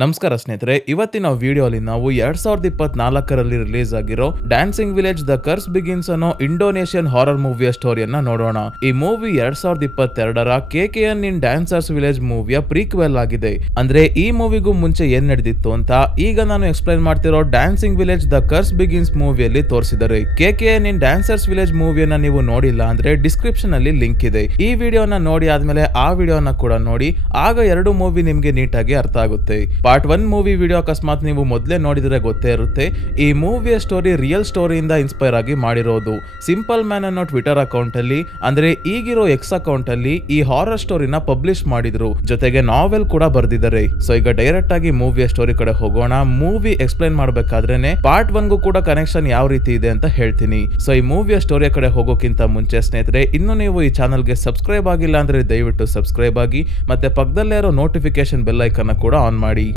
ನಮಸ್ಕಾರ ಸ್ನೇಹಿತರೆ, ಇವತ್ತಿನ ವಿಡಿಯೋಲಿ ನಾವು 2024ರಲ್ಲಿ ರಿಲೀಸ್ ಆಗಿರೋ dancing village the curse begins ಅನ್ನೋ ಇಂಡೋನೇಷಿಯನ್ ಹಾರರ್ ಮೂವಿಯ ಸ್ಟೋರಿಯನ್ನ ನೋಡೋಣ. ಈ movie 2022ರ KKN in dancers village ಮೂವಿಯ prequel ಆಗಿದೆ. ಅಂದ್ರೆ ಈ ಮೂವಿಗೂ ಮುಂಚೆ ಏನ್ ನಡೆದಿತ್ತು ಅಂತ ಈಗ ನಾನು ಎಕ್ಸ್ಪ್ಲೈನ್ ಮಾಡ್ತಿರೋ dancing village the curse begins ಮೂವಿಯಲ್ಲಿ ತೋರಿಸಿದ್ದಾರೆ. KKN ಇನ್ ಡ್ಯಾನ್ಸರ್ಸ್ ವಿಲೇಜ್ ಮೂವಿಯನ್ನ ನೀವು ನೋಡಿಲ್ಲ ಅಂದ್ರೆ ಡಿಸ್ಕ್ರಿಪ್ಷನ್ ಅಲ್ಲಿ ಲಿಂಕ್ ಇದೆ. ಈ ವಿಡಿಯೋನ ನೋಡಿ ಆದ್ಮೇಲೆ ಆ ವಿಡಿಯೋನ ಕೂಡ ನೋಡಿ, ಆಗ ಎರಡು ಮೂವಿ ನಿಮ್ಗೆ ನೀಟಾಗಿ ಅರ್ಥ ಆಗುತ್ತೆ. ಪಾರ್ಟ್ 1 ಮೂವಿ ವಿಡಿಯೋ ಅಕಸ್ಮಾತ್ ನೀವು ಮೊದಲೇ ನೋಡಿದ್ರೆ ಗೊತ್ತೇ ಇರುತ್ತೆ. ಈ ಮೂವಿಯ ಸ್ಟೋರಿ ರಿಯಲ್ ಸ್ಟೋರಿಯಿಂದ ಇನ್ಸ್ಪೈರ್ ಆಗಿ ಮಾಡಿರೋದು. ಸಿಂಪಲ್ ಮ್ಯಾನ್ ಅನ್ನೋ ಟ್ವಿಟರ್ ಅಕೌಂಟ್ ಅಲ್ಲಿ, ಅಂದ್ರೆ ಈಗಿರೋ ಎಕ್ಸ್ ಅಕೌಂಟ್ ಅಲ್ಲಿ ಈ ಹಾರರ್ ಸ್ಟೋರಿನ ಪಬ್ಲಿಷ್ ಮಾಡಿದ್ರು. ಜೊತೆಗೆ ನಾವೆಲ್ ಕೂಡ ಬರ್ದಿದ್ದಾರೆ. ಸೊ ಈಗ ಡೈರೆಕ್ಟ್ ಆಗಿ ಮೂವಿಯ ಸ್ಟೋರಿ ಕಡೆ ಹೋಗೋಣ. ಮೂವಿ ಎಕ್ಸ್ಪ್ಲೈನ್ ಮಾಡ್ಬೇಕಾದ್ರೇನೆ ಪಾರ್ಟ್ 1ಗೂ ಕೂಡ ಕನೆಕ್ಷನ್ ಯಾವ ರೀತಿ ಇದೆ ಅಂತ ಹೇಳ್ತೀನಿ. ಸೊ ಈ ಮೂವಿಯ ಸ್ಟೋರಿಯ ಕಡೆ ಹೋಗೋಕ್ಕಿಂತ ಮುಂಚೆ ಸ್ನೇಹಿತರೆ, ಇನ್ನು ನೀವು ಈ ಚಾನಲ್ಗೆ ಸಬ್ಸ್ಕ್ರೈಬ್ ಆಗಿಲ್ಲ ಅಂದ್ರೆ ದಯವಿಟ್ಟು ಸಬ್ಸ್ಕ್ರೈಬ್ ಆಗಿ, ಮತ್ತೆ ಪಕ್ಕದಲ್ಲೇ ಇರೋ ನೋಟಿಫಿಕೇಶನ್ ಬೆಲ್ ಐಕನ್ ಕೂಡ ಆನ್ ಮಾಡಿ.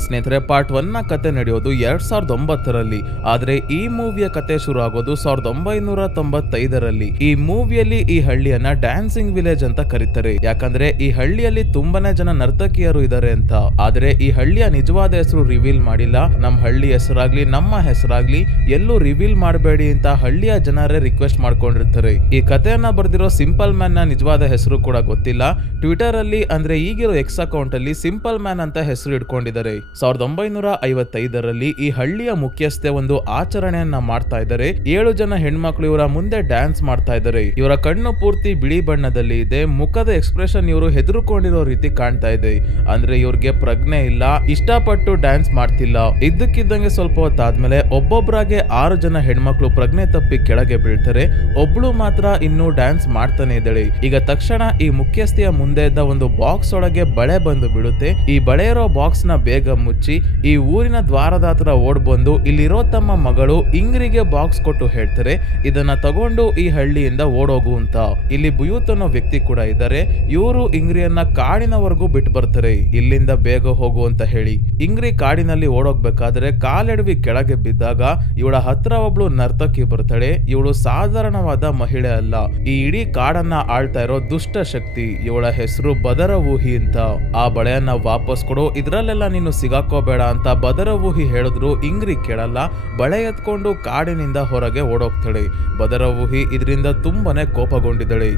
ಸ್ನೇಹಿತರೆ, ಪಾರ್ಟ್ 1ನ ಕತೆ ನಡೆಯೋದು 2009ರಲ್ಲಿ, ಆದ್ರೆ ಈ ಮೂವಿಯ ಕತೆ ಶುರು ಆಗೋದು 1995ರಲ್ಲಿ. ಈ ಮೂವಿಯಲ್ಲಿ ಈ ಹಳ್ಳಿಯನ್ನ ಡ್ಯಾನ್ಸಿಂಗ್ ವಿಲೇಜ್ ಅಂತ ಕರೀತಾರೆ. ಯಾಕಂದ್ರೆ ಈ ಹಳ್ಳಿಯಲ್ಲಿ ತುಂಬಾನೇ ಜನ ನರ್ತಕಿಯರು ಇದ್ದಾರೆ ಅಂತ. ಆದ್ರೆ ಈ ಹಳ್ಳಿಯ ನಿಜವಾದ ಹೆಸರು ರಿವೀಲ್ ಮಾಡಿಲ್ಲ. ನಮ್ಮ ಹಳ್ಳಿ ಹೆಸರಾಗ್ಲಿ ನಮ್ಮ ಹೆಸರಾಗ್ಲಿ ಎಲ್ಲೂ ರಿವೀಲ್ ಮಾಡಬೇಡಿ ಅಂತ ಹಳ್ಳಿಯ ಜನರೇ ರಿಕ್ವೆಸ್ಟ್ ಮಾಡ್ಕೊಂಡಿರ್ತಾರೆ. ಈ ಕಥೆಯನ್ನ ಬರ್ದಿರೋ ಸಿಂಪಲ್ ಮ್ಯಾನ್ ನ ನಿಜವಾದ ಹೆಸರು ಕೂಡ ಗೊತ್ತಿಲ್ಲ. ಟ್ವಿಟರ್ ಅಲ್ಲಿ, ಅಂದ್ರೆ ಈಗಿರೋ ಎಕ್ಸ್ ಅಕೌಂಟ್ ಅಲ್ಲಿ ಸಿಂಪಲ್ ಮ್ಯಾನ್ ಅಂತ ಹೆಸರು ಇಟ್ಕೊಂಡಿದ್ದಾರೆ. 1955ರಲ್ಲಿ ಈ ಹಳ್ಳಿಯ ಮುಖ್ಯಸ್ಥೆ ಒಂದು ಆಚರಣೆಯನ್ನ ಮಾಡ್ತಾ ಇದ್ದಾರೆ. 7 ಜನ ಹೆಣ್ಮಕ್ಳು ಇವರ ಮುಂದೆ ಡ್ಯಾನ್ಸ್ ಮಾಡ್ತಾ ಇದ್ದಾರೆ. ಇವರ ಕಣ್ಣು ಪೂರ್ತಿ ಬಿಳಿ ಬಣ್ಣದಲ್ಲಿ ಇದೆ. ಮುಖದ ಎಕ್ಸ್ಪ್ರೆಷನ್ ಇವರು ಹೆದರುಕೊಂಡಿರೋ ರೀತಿ ಕಾಣ್ತಾ ಇದೆ. ಅಂದ್ರೆ ಇವ್ರಿಗೆ ಪ್ರಜ್ಞೆ ಇಲ್ಲ, ಇಷ್ಟಪಟ್ಟು ಡ್ಯಾನ್ಸ್ ಮಾಡ್ತಿಲ್ಲ. ಇದ್ದಕ್ಕಿದ್ದಂಗೆ ಸ್ವಲ್ಪ ಹೊತ್ತಾದ್ಮೇಲೆ ಒಬ್ಬೊಬ್ಬರಾಗೆ 6 ಜನ ಹೆಣ್ಮಕ್ಳು ಪ್ರಜ್ಞೆ ತಪ್ಪಿ ಕೆಳಗೆ ಬೀಳ್ತಾರೆ. ಒಬ್ಳು ಮಾತ್ರ ಇನ್ನೂ ಡ್ಯಾನ್ಸ್ ಮಾಡ್ತಾನೆ ಇದ್ದಾಳೆ. ಈಗ ತಕ್ಷಣ ಈ ಮುಖ್ಯಸ್ಥೆಯ ಮುಂದೆ ಇದ್ದ ಒಂದು ಬಾಕ್ಸ್ ಒಳಗೆ ಬಳೆ ಬಂದು ಬೀಳುತ್ತೆ. ಈ ಬಳೆ ಇರೋ ಬಾಕ್ಸ್ ನ ಬೇಗ ಮುಚ್ಚಿ ಈ ಊರಿನ ದ್ವಾರದ ಹತ್ರ ಓಡ್ ಬಂದು ಇಲ್ಲಿರೋ ತಮ್ಮ ಮಗಳು ಇಂಗ್ರಿಗೆ ಬಾಕ್ಸ್ ಕೊಟ್ಟು ಹೇಳ್ತಾರೆ, ಇದನ್ನ ತಗೊಂಡು ಈ ಹಳ್ಳಿಯಿಂದ ಓಡೋಗು ಅಂತ. ಇಲ್ಲಿ ಬುಯೂತ್ ಅನ್ನೋ ವ್ಯಕ್ತಿ ಕೂಡ ಇದ್ದಾರೆ. ಇವರು ಇಂಗ್ರಿಯನ್ನ ಕಾಡಿನವರೆಗೂ ಬಿಟ್ಟು ಬರ್ತಾರೆ, ಇಲ್ಲಿಂದ ಬೇಗ ಹೋಗು ಅಂತ ಹೇಳಿ. ಇಂಗ್ರಿ ಕಾಡಿನಲ್ಲಿ ಓಡೋಗ್ಬೇಕಾದ್ರೆ ಕಾಲೆಡವಿ ಕೆಳಗೆ ಬಿದ್ದಾಗ ಇವಳ ಹತ್ರ ಒಬ್ಳು ನರ್ತಕಿ ಬರ್ತಾಳೆ. ಇವಳು ಸಾಧಾರಣವಾದ ಮಹಿಳೆ ಅಲ್ಲ, ಈ ಇಡೀ ಕಾಡನ್ನ ಆಳ್ತಾ ಇರೋ ದುಷ್ಟ ಶಕ್ತಿ. ಇವಳ ಹೆಸರು ಬದರವೂಹಿ ಅಂತ. ಆ ಬಳೆಯನ್ನ ವಾಪಸ್ ಕೊಡು, ಇದ್ರಲ್ಲೆಲ್ಲ ನೀನು ಸಿಗಾಕೋಬೇಡ ಅಂತ ಬದರವೂಹಿ ಹೇಳಿದ್ರು. ಇಂಗ್ರಿ ಕೇಳಲ್ಲ, ಬಳೆ ಎತ್ಕೊಂಡು ಕಾಡಿನಿಂದ ಹೊರಗೆ ಓಡೋಗ್ತಾಳೆ. ಬದರವೂಹಿ ಇದರಿಂದ ತುಂಬಾನೇ ಕೋಪಗೊಂಡಿದ್ದಾಳೆ.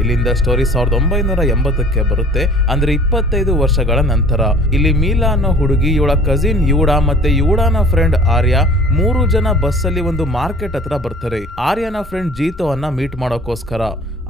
ಇಲ್ಲಿಂದ ಸ್ಟೋರಿ 1980ಕ್ಕೆ ಬರುತ್ತೆ, ಅಂದ್ರೆ 25 ವರ್ಷಗಳ ನಂತರ. ಇಲ್ಲಿ ಮೀಲಾ ಅನ್ನೋ ಹುಡುಗಿ, ಇವಳ ಕಸಿನ್ ಯೂಡಾ ಮತ್ತೆ ಯೂಡಾನ ಫ್ರೆಂಡ್ ಆರ್ಯ 3 ಜನ ಬಸ್ಸಲ್ಲಿ ಒಂದು ಮಾರ್ಕೆಟ್ ಹತ್ರ ಬರ್ತಾರೆ. ಆರ್ಯನ ಫ್ರೆಂಡ್ ಜೀತೋ ಅನ್ನ ಮೀಟ್ ಮಾಡೋಕೋಸ್ಕರ.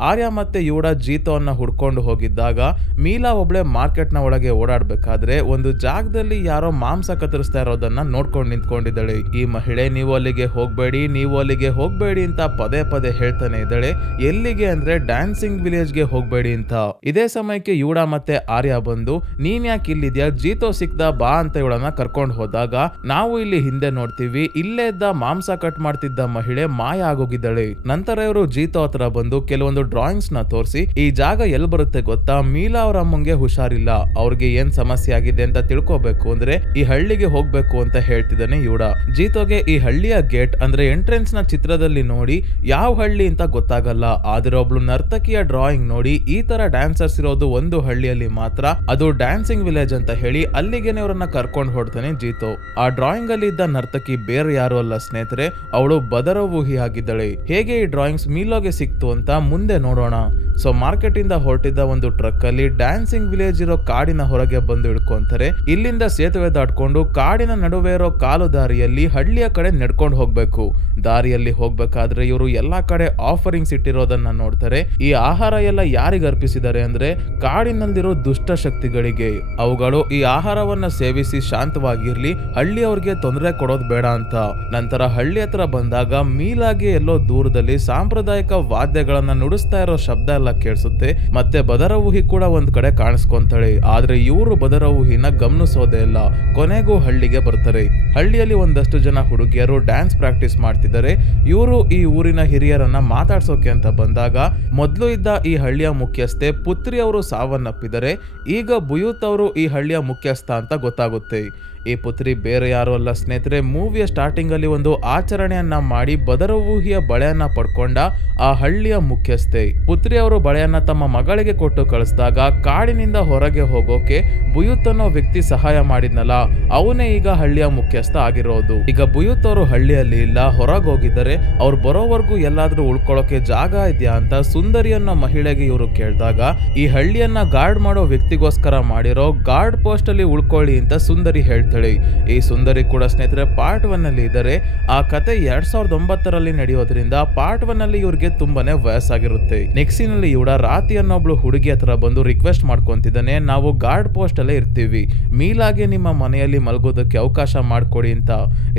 ಆರ್ಯ ಮತ್ತೆ ಯೂಡಾ ಜೀತೋನ್ನ ಹುಡ್ಕೊಂಡು ಹೋಗಿದ್ದಾಗ ಮೀಲಾ ಒಬ್ಳೆ ಮಾರ್ಕೆಟ್ ನ ಒಳಗೆ ಓಡಾಡ್ಬೇಕಾದ್ರೆ ಒಂದು ಜಾಗದಲ್ಲಿ ಯಾರೋ ಮಾಂಸ ಕತ್ತರಿಸ್ತಾ ಇರೋದನ್ನ ನೋಡ್ಕೊಂಡು ನಿಂತ್ಕೊಂಡಿದ್ದಾಳೆ. ಈ ಮಹಿಳೆ ನೀವು ಅಲ್ಲಿಗೆ ಹೋಗ್ಬೇಡಿ, ನೀವು ಅಲ್ಲಿಗೆ ಹೋಗ್ಬೇಡಿ ಅಂತ ಪದೇ ಪದೇ ಹೇಳ್ತಾನೆ ಇದ್ದಾಳೆ. ಎಲ್ಲಿಗೆ ಅಂದ್ರೆ ಡ್ಯಾನ್ಸಿಂಗ್ ವಿಲೇಜ್ ಗೆ ಹೋಗ್ಬೇಡಿ ಅಂತ. ಇದೇ ಸಮಯಕ್ಕೆ ಯೂಡಾ ಮತ್ತೆ ಆರ್ಯ ಬಂದು, ನೀನ್ ಯಾಕೆ ಇಲ್ಲಿದ್ಯಾ, ಜೀತೋ ಸಿಕ್ದ ಬಾ ಅಂತ ಇವಳನ್ನ ಕರ್ಕೊಂಡು ಹೋದಾಗ ನಾವು ಇಲ್ಲಿ ಹಿಂದೆ ನೋಡ್ತೀವಿ, ಇಲ್ಲೇ ಇದ್ದ ಮಾಂಸ ಕಟ್ ಮಾಡ್ತಿದ್ದ ಮಹಿಳೆ ಮಾಯ ಆಗೋಗಿದ್ದಾಳೆ. ನಂತರ ಇವರು ಜೀತೋ ಹತ್ರ ಬಂದು ಕೆಲವೊಂದು ಡ್ರಾಯಿಂಗ್ಸ್ ನ ತೋರಿಸಿ, ಈ ಜಾಗ ಎಲ್ಲಿ ಬರುತ್ತೆ ಗೊತ್ತಾ, ಮೀಲಾ ಅವ್ರ ಅಮ್ಮಂಗೆ ಹುಷಾರಿಲ್ಲ, ಅವ್ರಿಗೆ ಏನ್ ಸಮಸ್ಯೆ ಆಗಿದೆ ಅಂತ ತಿಳ್ಕೋಬೇಕು ಅಂದ್ರೆ ಈ ಹಳ್ಳಿಗೆ ಹೋಗ್ಬೇಕು ಅಂತ ಹೇಳ್ತಿದ್ದಾನೆ ಯೂಡಾ. ಜೀತೋಗೆ ಈ ಹಳ್ಳಿಯ ಗೇಟ್ ಅಂದ್ರೆ ಎಂಟ್ರೆನ್ಸ್ ನ ಚಿತ್ರದಲ್ಲಿ ನೋಡಿ ಯಾವ ಹಳ್ಳಿ ಅಂತ ಗೊತ್ತಾಗಲ್ಲ. ಆದ್ರೆ ಒಬ್ಳು ನರ್ತಕಿಯ ಡ್ರಾಯಿಂಗ್ ನೋಡಿ ಈ ತರ ಡ್ಯಾನ್ಸರ್ಸ್ ಇರೋದು ಒಂದು ಹಳ್ಳಿಯಲ್ಲಿ ಮಾತ್ರ, ಅದು ಡ್ಯಾನ್ಸಿಂಗ್ ವಿಲೇಜ್ ಅಂತ ಹೇಳಿ ಅಲ್ಲಿಗೆನೆ ಅವರನ್ನ ಕರ್ಕೊಂಡು ಹೊಡ್ತಾನೆ ಜೀತೋ. ಆ ಡ್ರಾಯಿಂಗ್ ಅಲ್ಲಿ ಇದ್ದ ನರ್ತಕಿ ಬೇರೆ ಯಾರು ಅಲ್ಲ ಸ್ನೇಹಿತರೆ, ಅವಳು ಬದರವೂಹಿ ಆಗಿದ್ದಾಳೆ. ಹೇಗೆ ಈ ಡ್ರಾಯಿಂಗ್ಸ್ ಮೀಲೋಗೆ ಸಿಕ್ತು ಅಂತ ಮುಂದೆ ನೋಡೋಣ. ಸೊ ಮಾರ್ಕೆಟ್ ಇಂದ ಹೊರಟಿದ್ದ ಒಂದು ಟ್ರಕ್ ಅಲ್ಲಿ ಡ್ಯಾನ್ಸಿಂಗ್ ವಿಲೇಜ್ ಇರೋ ಕಾಡಿನ ಹೊರಗೆ ಬಂದು ಇಳ್ಕೊಂತಾರೆ. ಇಲ್ಲಿಂದ ಸೇತುವೆ ದಾಟ್ಕೊಂಡು ಕಾಡಿನ ನಡುವೆ ಇರೋ ಕಾಲು ದಾರಿಯಲ್ಲಿ ಹಳ್ಳಿಯ ಕಡೆ ನಡ್ಕೊಂಡು ಹೋಗ್ಬೇಕು. ದಾರಿಯಲ್ಲಿ ಹೋಗ್ಬೇಕಾದ್ರೆ ಇವರು ಎಲ್ಲಾ ಕಡೆ ಆಫರಿಂಗ್ಸ್ ಇಟ್ಟಿರೋದನ್ನ ನೋಡ್ತಾರೆ. ಈ ಆಹಾರ ಎಲ್ಲ ಯಾರಿಗೆ ಅರ್ಪಿಸಿದ್ದಾರೆ ಅಂದ್ರೆ ಕಾಡಿನಲ್ಲಿರೋ ದುಷ್ಟ ಶಕ್ತಿಗಳಿಗೆ. ಅವುಗಳು ಈ ಆಹಾರವನ್ನ ಸೇವಿಸಿ ಶಾಂತವಾಗಿರ್ಲಿ, ಹಳ್ಳಿಯವ್ರಿಗೆ ತೊಂದರೆ ಕೊಡೋದು ಬೇಡ ಅಂತ. ನಂತರ ಹಳ್ಳಿ ಹತ್ರ ಬಂದಾಗ ಮೀಲಾಗೆ ಎಲ್ಲೋ ದೂರದಲ್ಲಿ ಸಾಂಪ್ರದಾಯಿಕ ವಾದ್ಯಗಳನ್ನ ನುಡಿಸ್ತಾ ಇರೋ ಶಬ್ದ ಎಲ್ಲ ಕೇಳಿಸುತ್ತೆ. ಮತ್ತೆ ಬದರವೂಹಿ ಕೂಡ ಒಂದ್ ಕಡೆ ಕಾಣಿಸ್ಕೊಂತಾಳೆ. ಆದ್ರೆ ಇವರು ಬದರವೂಹಿನ ಗಮನಿಸೋದೇ ಇಲ್ಲ. ಕೊನೆಗೂ ಹಳ್ಳಿಗೆ ಬರ್ತಾರೆ. ಹಳ್ಳಿಯಲ್ಲಿ ಒಂದಷ್ಟು ಜನ ಹುಡುಗಿಯರು ಡ್ಯಾನ್ಸ್ ಪ್ರಾಕ್ಟೀಸ್ ಮಾಡ್ತಿದ್ದಾರೆ. ಇವರು ಈ ಊರಿನ ಹಿರಿಯರನ್ನ ಮಾತಾಡ್ಸೋಕೆ ಅಂತ ಬಂದಾಗ ಮೊದಲು ಇದ್ದ ಈ ಹಳ್ಳಿಯ ಮುಖ್ಯಸ್ಥೆ ಪುತ್ರಿ ಅವರು ಸಾವನ್ನಪ್ಪಿದರೆ. ಈಗ ಬುಯೂತ್ ಅವರು ಈ ಹಳ್ಳಿಯ ಮುಖ್ಯಸ್ಥ ಅಂತ ಗೊತ್ತಾಗುತ್ತೆ. ಈ ಪುತ್ರಿ ಬೇರೆ ಯಾರು ಅಲ್ಲ ಸ್ನೇಹಿತರೆ, ಮೂವಿಯ ಸ್ಟಾರ್ಟಿಂಗ್ ಅಲ್ಲಿ ಒಂದು ಆಚರಣೆಯನ್ನ ಮಾಡಿ ಬದರವೂಹಿಯ ಬಳೆಯನ್ನ ಪಡ್ಕೊಂಡ ಆ ಹಳ್ಳಿಯ ಮುಖ್ಯಸ್ಥೆ. ಪುತ್ರಿ ಅವರು ಬಳೆಯನ್ನ ತಮ್ಮ ಮಗಳಿಗೆ ಕೊಟ್ಟು ಕಳಿಸಿದಾಗ ಕಾಡಿನಿಂದ ಹೊರಗೆ ಹೋಗೋಕೆ ಬುಯುತ್ ಅನ್ನೋ ವ್ಯಕ್ತಿ ಸಹಾಯ ಮಾಡಿದ್ನಲ್ಲ, ಅವನೇ ಈಗ ಹಳ್ಳಿಯ ಮುಖ್ಯಸ್ಥ ಆಗಿರೋದು. ಈಗ ಬುಯುತ್ ಅವರು ಹಳ್ಳಿಯಲ್ಲಿ ಇಲ್ಲ, ಹೊರಗೆ ಹೋಗಿದ್ದಾರೆ. ಅವ್ರು ಬರೋವರೆಗೂ ಎಲ್ಲಾದ್ರೂ ಉಳ್ಕೊಳ್ಳೋಕೆ ಜಾಗ ಇದೆಯಾ ಅಂತ ಸುಂದರಿ ಅನ್ನೋ ಮಹಿಳೆಗೆ ಇವರು ಕೇಳಿದಾಗ, ಈ ಹಳ್ಳಿಯನ್ನ ಗಾರ್ಡ್ ಮಾಡೋ ವ್ಯಕ್ತಿಗೋಸ್ಕರ ಮಾಡಿರೋ ಗಾರ್ಡ್ ಪೋಸ್ಟ್ ಅಲ್ಲಿ ಉಳ್ಕೊಳ್ಳಿ ಅಂತ ಸುಂದರಿ ಹೇಳ್ತಾಳೆ. ಈ ಸುಂದರಿ ಕೂಡ ಸ್ನೇಹಿತರೆ ಪಾರ್ಟ್ 1 ಅಲ್ಲಿ ಇದ್ದಾರೆ. ಆ ಕತೆ 2009ರಲ್ಲಿ ನಡೆಯೋದ್ರಿಂದ ಪಾರ್ಟ್ 1 ಅಲ್ಲಿ ಇವ್ರಿಗೆ ತುಂಬಾನೇ ವಯಸ್ಸಾಗಿರುತ್ತೆ. ನೆಕ್ಸ್ಟ್ ಸೀನ್ ಅಲ್ಲಿ ಇವಳ ರಾತಿ ಅನ್ನೋಬ್ಳು ಹುಡುಗಿ ಹತ್ರ ಬಂದು ರಿಕ್ವೆಸ್ಟ್ ಮಾಡ್ಕೊಂತಿದ್ದಾನೆ, ನಾವು ಗಾರ್ಡ್ ಪೋಸ್ಟ್ ಅಲ್ಲೇ ಇರ್ತೀವಿ, ಮೀಲಾಗೆ ನಿಮ್ಮ ಮನೆಯಲ್ಲಿ ಮಲಗೋದಕ್ಕೆ ಅವಕಾಶ ಮಾಡ್ಕೊಡಿ ಅಂತ.